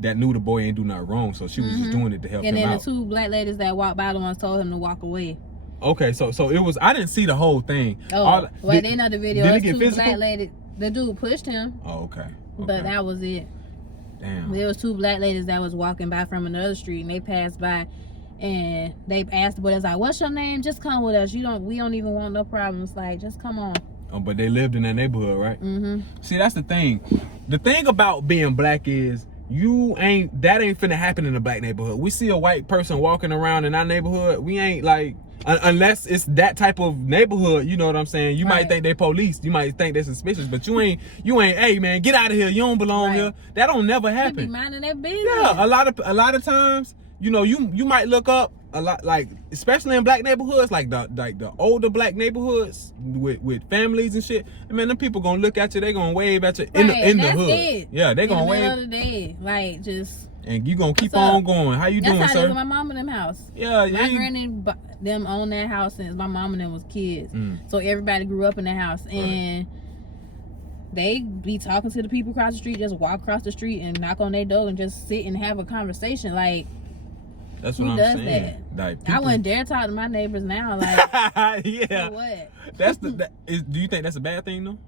that knew the boy ain't do nothing wrong, so she was just doing it to help him out. And then the two black ladies that walked by, the ones told him to walk away. Okay, so it was. I didn't see the whole thing. Oh, they know the video. Did it get two physical? Black ladies. The dude pushed him. Oh, okay. But that was it. Damn. There was two black ladies that was walking by from another street, and they passed by, and they asked the boy, like, "What's your name? Just come with us. We don't even want no problems. Like, just come on." Oh, but they lived in that neighborhood, right? See, that's the thing. The thing about being black is that ain't finna happen in a black neighborhood. We see a white person walking around in our neighborhood, we ain't like, unless it's that type of neighborhood, you know what I'm saying? You might think they police, you might think they're suspicious, but you ain't, hey man, get out of here, you don't belong here. That don't never happen. They be minding their business. Yeah, a lot of times, you know, you might look up a lot, like, especially in black neighborhoods, like the older black neighborhoods with families and shit. I mean, them people gonna look at you, they gonna wave at you in the hood. It. Yeah, they gonna wave. In the middle of the day, like, just. And you gonna keep on going. How you doing, That's how sir? they my mom and them house. Yeah, my granny them own that house since my mom and them was kids. So everybody grew up in that house, and they be talking to the people across the street, just walk across the street and knock on their door and just sit and have a conversation. Like, That's Who what I'm does saying. that? Like, I people- wouldn't dare talk to my neighbors now. Like, yeah. for what? Do you think that's a bad thing though?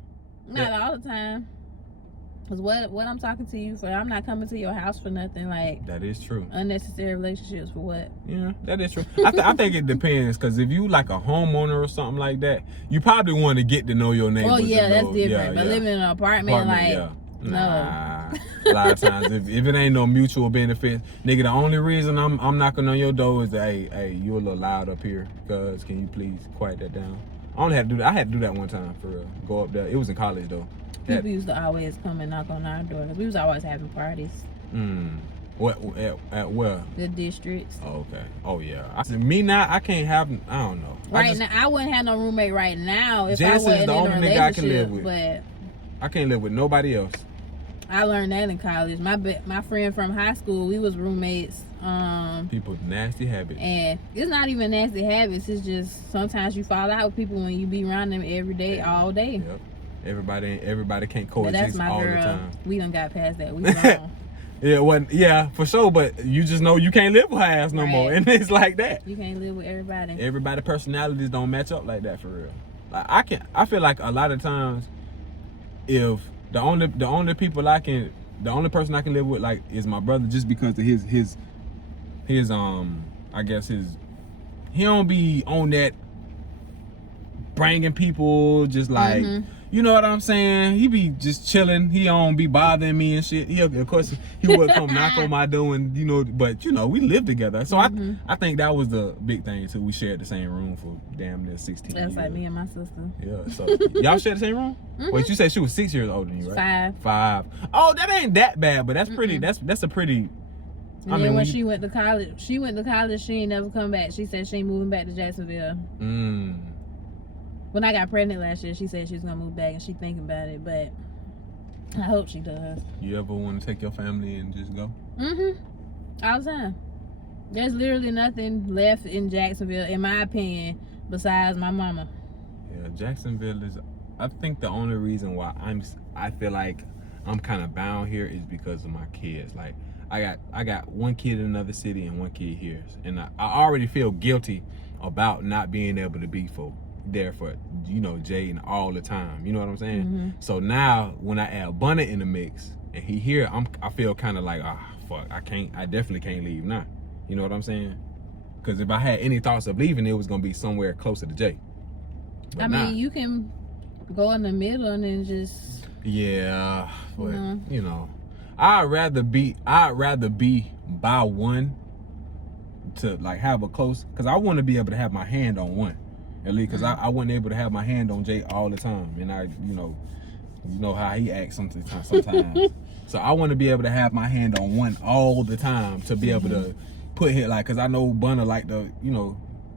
Not all the time. Cause what I'm talking to you for, I'm not coming to your house for nothing. Like, That is true. unnecessary relationships for what? Yeah, that is true. I think it depends, because if you like a homeowner or something like that, you probably want to get to know your neighbors. Oh yeah, and that's know, different. But living in an apartment, like, yeah. no. Nah. A lot of times, if it ain't no mutual benefit, nigga, the only reason I'm knocking on your door is that, hey, you a little loud up here, cuz can you please quiet that down? I only had to do that. I had to do that one time for real. Go up there. It was in college though. People used to always come and knock on our door. We was always having parties. What at where? The districts. Oh, okay. Oh yeah. Me now, I can't have. I don't know. Now, I wouldn't have no roommate right now if Jensen's I wasn't the in a only nigga I can relationship. live with. But I can't live with nobody else. I learned that in college. My friend from high school, we was roommates. People with nasty habits. And it's not even nasty habits. It's just sometimes you fall out with people when you be around them every day, all day. Yep. Everybody can't But that's coexist my all girl. the time. We done got past that. We grown. Yeah, for sure. But you just know you can't live with her ass no more, Right. and it's like that. You can't live with everybody. Everybody personalities don't match up like that for real. Like I feel like a lot of times, if the only person I can live with like is my brother, just because of his I guess he don't be on that bringing people just like you know what I'm saying. He be just chilling. He don't be bothering me and shit. Of course he would come knock on my door and but we live together. So I think that was the big thing too. We shared the same room for damn near 16 years. That's like me and my sister. Yeah. So y'all share the same room? Wait, you said she was 6 years older than you, right? 5. Oh, that ain't that bad, but that's pretty. That's a pretty. And then when she went to college, she ain't never come back. She said she ain't moving back to Jacksonville. When I got pregnant last year, she said she was gonna move back and she thinking about it, but I hope she does. You ever want to take your family and just go? All the time. There's literally nothing left in Jacksonville, in my opinion, besides my mama. Yeah, Jacksonville is. I think the only reason why I feel like I'm kind of bound here is because of my kids. Like I got one kid in another city and one kid here, and I already feel guilty about not being able to be there for Jaden all the time. You know what I'm saying? So now when I add Bunny in the mix and he here, I feel kind of like fuck, I definitely can't leave now. You know what I'm saying? Because if I had any thoughts of leaving, it was gonna be somewhere closer to Jay. But I mean, you can go in the middle and then just but I'd rather be by one to like have a close, because I want to be able to have my hand on one at least, because I wasn't able to have my hand on Jay all the time, and I you know how he acts sometimes. So I want to be able to have my hand on one all the time to be able to put hit, like, because I know Bunner like to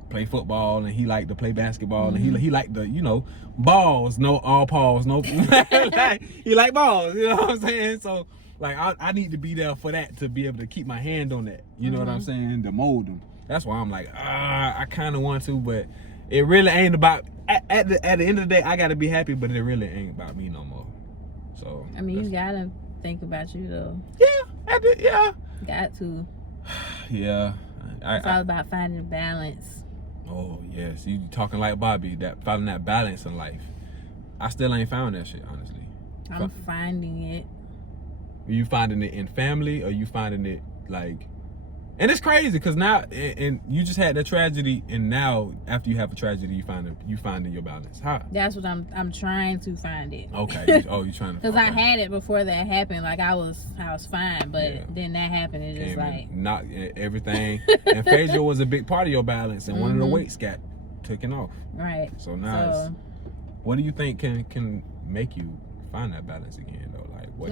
play football and he like to play basketball and he like the balls, no all paws, no he like balls, you know what I'm saying? So like I need to be there for that, to be able to keep my hand on that, you know what I'm saying, to mold them. That's why I'm like I kind of want to, but it really ain't about at the end of the day I gotta be happy, but it really ain't about me no more. So I mean, you gotta think about you though. Yeah, Got to. Yeah. It's all about finding balance. Oh yes, you talking like Bobby, that finding that balance in life. I still ain't found that shit, honestly. I'm finding it. Are you finding it in family, or you finding it like? And it's crazy because now, and you just had that tragedy, and now after you have a tragedy, you finding your balance. How? That's what I'm trying to find it. Okay. You trying to? Because I had it before that happened. Like I was fine, but then that happened. It just like not everything. And Phaedra was a big part of your balance, and one of the weights got taken off. Right. So now, what do you think can make you find that balance again, though? Like what?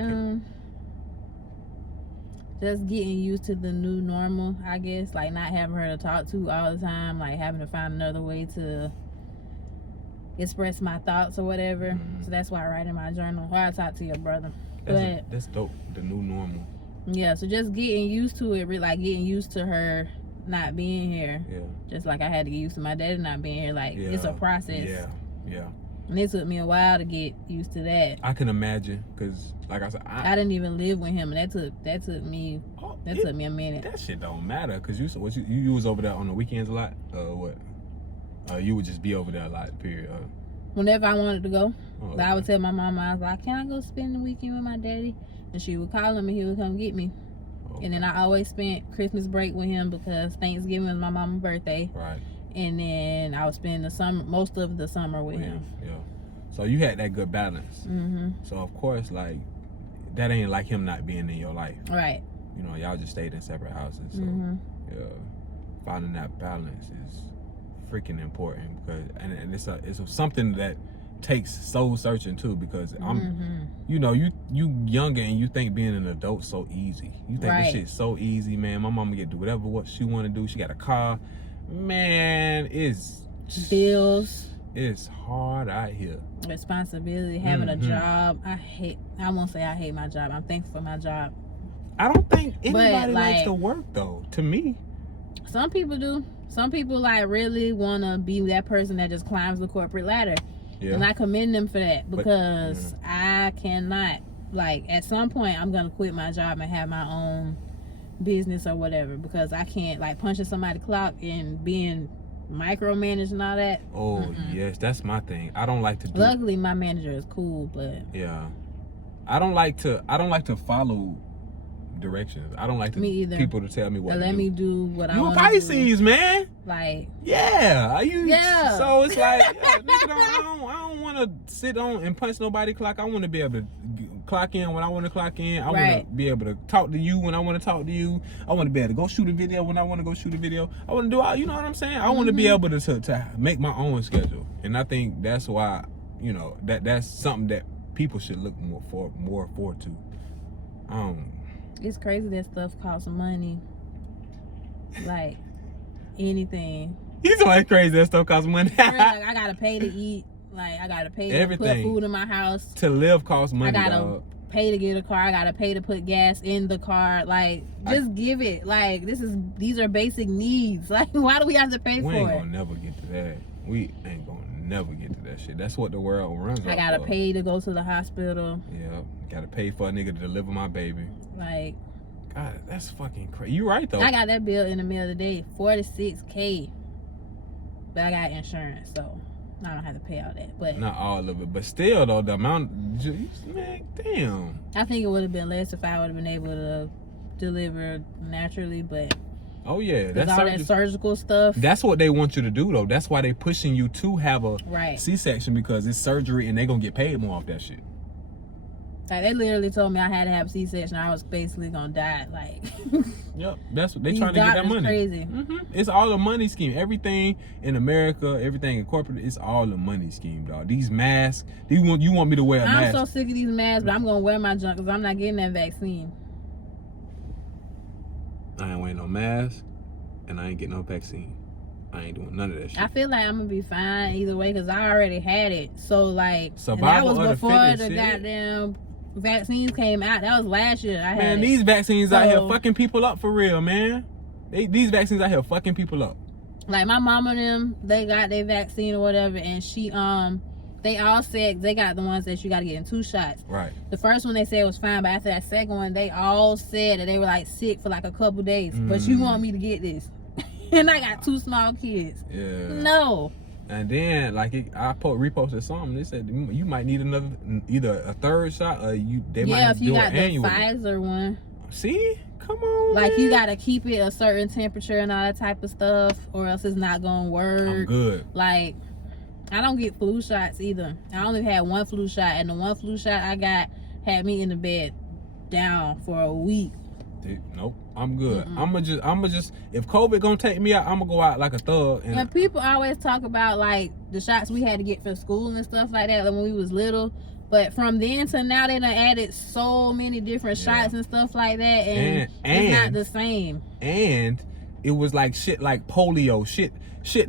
Just getting used to the new normal, I guess. Like not having her to talk to all the time, like having to find another way to express my thoughts or whatever. So that's why I write in my journal. Or I talk to your brother. That's dope. The new normal. Yeah, so just getting used to it, like getting used to her not being here. Yeah. Just like I had to get used to my daddy not being here. Like it's a process. Yeah. And it took me a while to get used to that. I can imagine, cause like I said, I didn't even live with him, and that took me a minute. That shit don't matter, cause you was over there on the weekends a lot. What? You would just be over there a lot. Period. Whenever I wanted to go, okay. I would tell my mama, I was like, "Can I go spend the weekend with my daddy?" And she would call him, and he would come get me. Okay. And then I always spent Christmas break with him because Thanksgiving was my mama's birthday. Right. And then I would spend most of the summer with him. Yeah. So you had that good balance. Mm-hmm. So of course, like, that ain't like him not being in your life. Right. You know, y'all just stayed in separate houses. So yeah, finding that balance is freaking important, because and it's something that takes soul searching too, because you know, you younger and you think being an adult so easy. You think this shit's so easy, man. My mama get to do whatever what she want to do. She got a car. Man, it's bills. It's hard out here. Responsibility, having a job. I won't say I hate my job. I'm thankful for my job. I don't think anybody like, likes to work though. To me, some people do. Some people like really want to be that person that just climbs the corporate ladder. Yeah. And I commend them for that, because I cannot. Like, at some point, I'm gonna quit my job and have my own business or whatever, because I can't, like, punching somebody's clock and being micromanaged and all that. Oh yes, that's my thing. I don't like to do. Luckily my manager is cool, but yeah, I don't like to follow directions. I don't like people to tell me what to do. Let me do what I want. You a Pisces, man. Like, yeah. So it's like, nigga, I don't want to sit on and punch nobody clock. I want to be able to clock in when I want to clock in. I want to be able to talk to you when I want to talk to you. I want to be able to go shoot a video when I want to go shoot a video. I want to do all, you know what I'm saying? I want to be able to make my own schedule. And I think that's why, you know, that's something that people should look more forward to. It's crazy that stuff costs money. Like, anything. You so like crazy that stuff costs money. Like, I gotta pay to eat. Like, I gotta pay to put food in my house. To live costs money. I gotta pay to get a car. I gotta pay to put gas in the car. Like, just give it. Like, these are basic needs. Like, why do we have to pay for it? We ain't gonna never get to that. We ain't gonna never get to that shit. That's what the world runs on. I gotta pay to go to the hospital. Yeah, gotta pay for a nigga to deliver my baby. Like, God, that's fucking crazy. You right though. I got that bill in the middle of the day, $46K, but I got insurance, so I don't have to pay all that. But not all of it, but still though, the amount, man, damn. I think it would have been less if I would have been able to deliver naturally, but oh yeah, that's all that surgical stuff. That's what they want you to do though. That's why they pushing you to have a C-section, because it's surgery and they gonna get paid more off that shit. Like, they literally told me I had to have a C-section. I was basically gonna die. Like, yep, that's what they trying to get that money. Crazy. It's all a money scheme. Everything in America, everything in corporate, it's all a money scheme, dog. These masks, you want me to wear a mask? I'm so sick of these masks, but I'm gonna wear my junk because I'm not getting that vaccine. I ain't wearing no mask, and I ain't getting no vaccine. I ain't doing none of that shit. I feel like I'm gonna be fine either way because I already had it. So like, survival and that was before the shit. Goddamn vaccines came out. That was last year. These vaccines out here fucking people up for real, man. These vaccines out here fucking people up. Like, my mama and them, they got their vaccine or whatever, and she they all said they got the ones that you got to get in 2 shots. Right. The first one they said was fine, but after that second one, they all said that they were like sick for like a couple days. But you want me to get this? And I got 2 small kids. Yeah. No. And then, like, I reposted something. They said you might need either a 3rd shot, or they might do an annual. Yeah, if you got the Pfizer one. See, come on. Like, man. you gotta keep it a certain temperature and all that type of stuff, or else it's not gonna work. I'm good. Like, I don't get flu shots either. I only had 1 flu shot, and the 1 flu shot I got had me in the bed down for a week. Nope, I'm good. I'ma just if COVID gonna take me out, I'ma go out like a thug. And people always talk about like the shots we had to get for school and stuff like that, like when we was little. But from then to now, they done added so many different shots and stuff like that, and it's not the same. And it was like shit, like polio, shit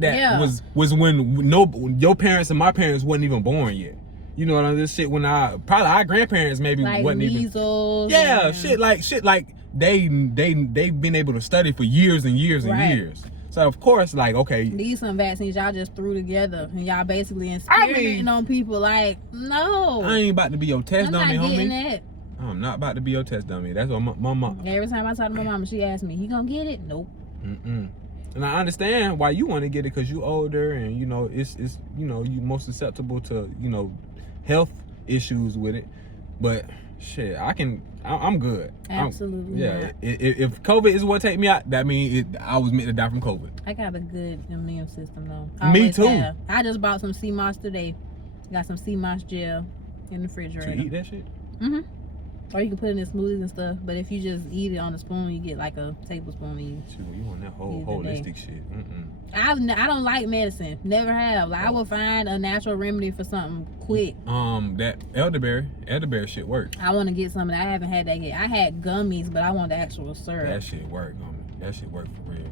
that was when your parents and my parents wasn't even born yet. You know what I mean? This shit when probably our grandparents maybe like wasn't measles. Shit like they been able to study for years and years and years. So of course, like, okay, These some vaccines y'all just threw together and y'all basically experimenting on people. Like, no. I ain't about to be your test I'm dummy, not getting homie. that. I'm not about to be your test dummy. That's what my mom. Every time I talk to my mama, she asks me, "You gonna get it?" Nope. Mm-mm. And I understand why you want to get it, because you older and you know it's you know you more susceptible to health issues with it. But shit, I'm good. Absolutely Yeah. not. If COVID is what take me out, that means I was meant to die from COVID. I got a good immune system though. Me Always too. have. I just bought some sea moss today. Got some sea moss gel in the refrigerator. To eat that shit. Or you can put it in smoothies and stuff. But if you just eat it on a spoon, you get like a tablespoon each. Shoot, you on that whole holistic shit. I don't like medicine. Never have. Like, I will find a natural remedy for something quick. That elderberry shit worked. I want to get some of that. I haven't had that yet. I had gummies, but I want the actual syrup. That shit worked on me. That shit worked for real.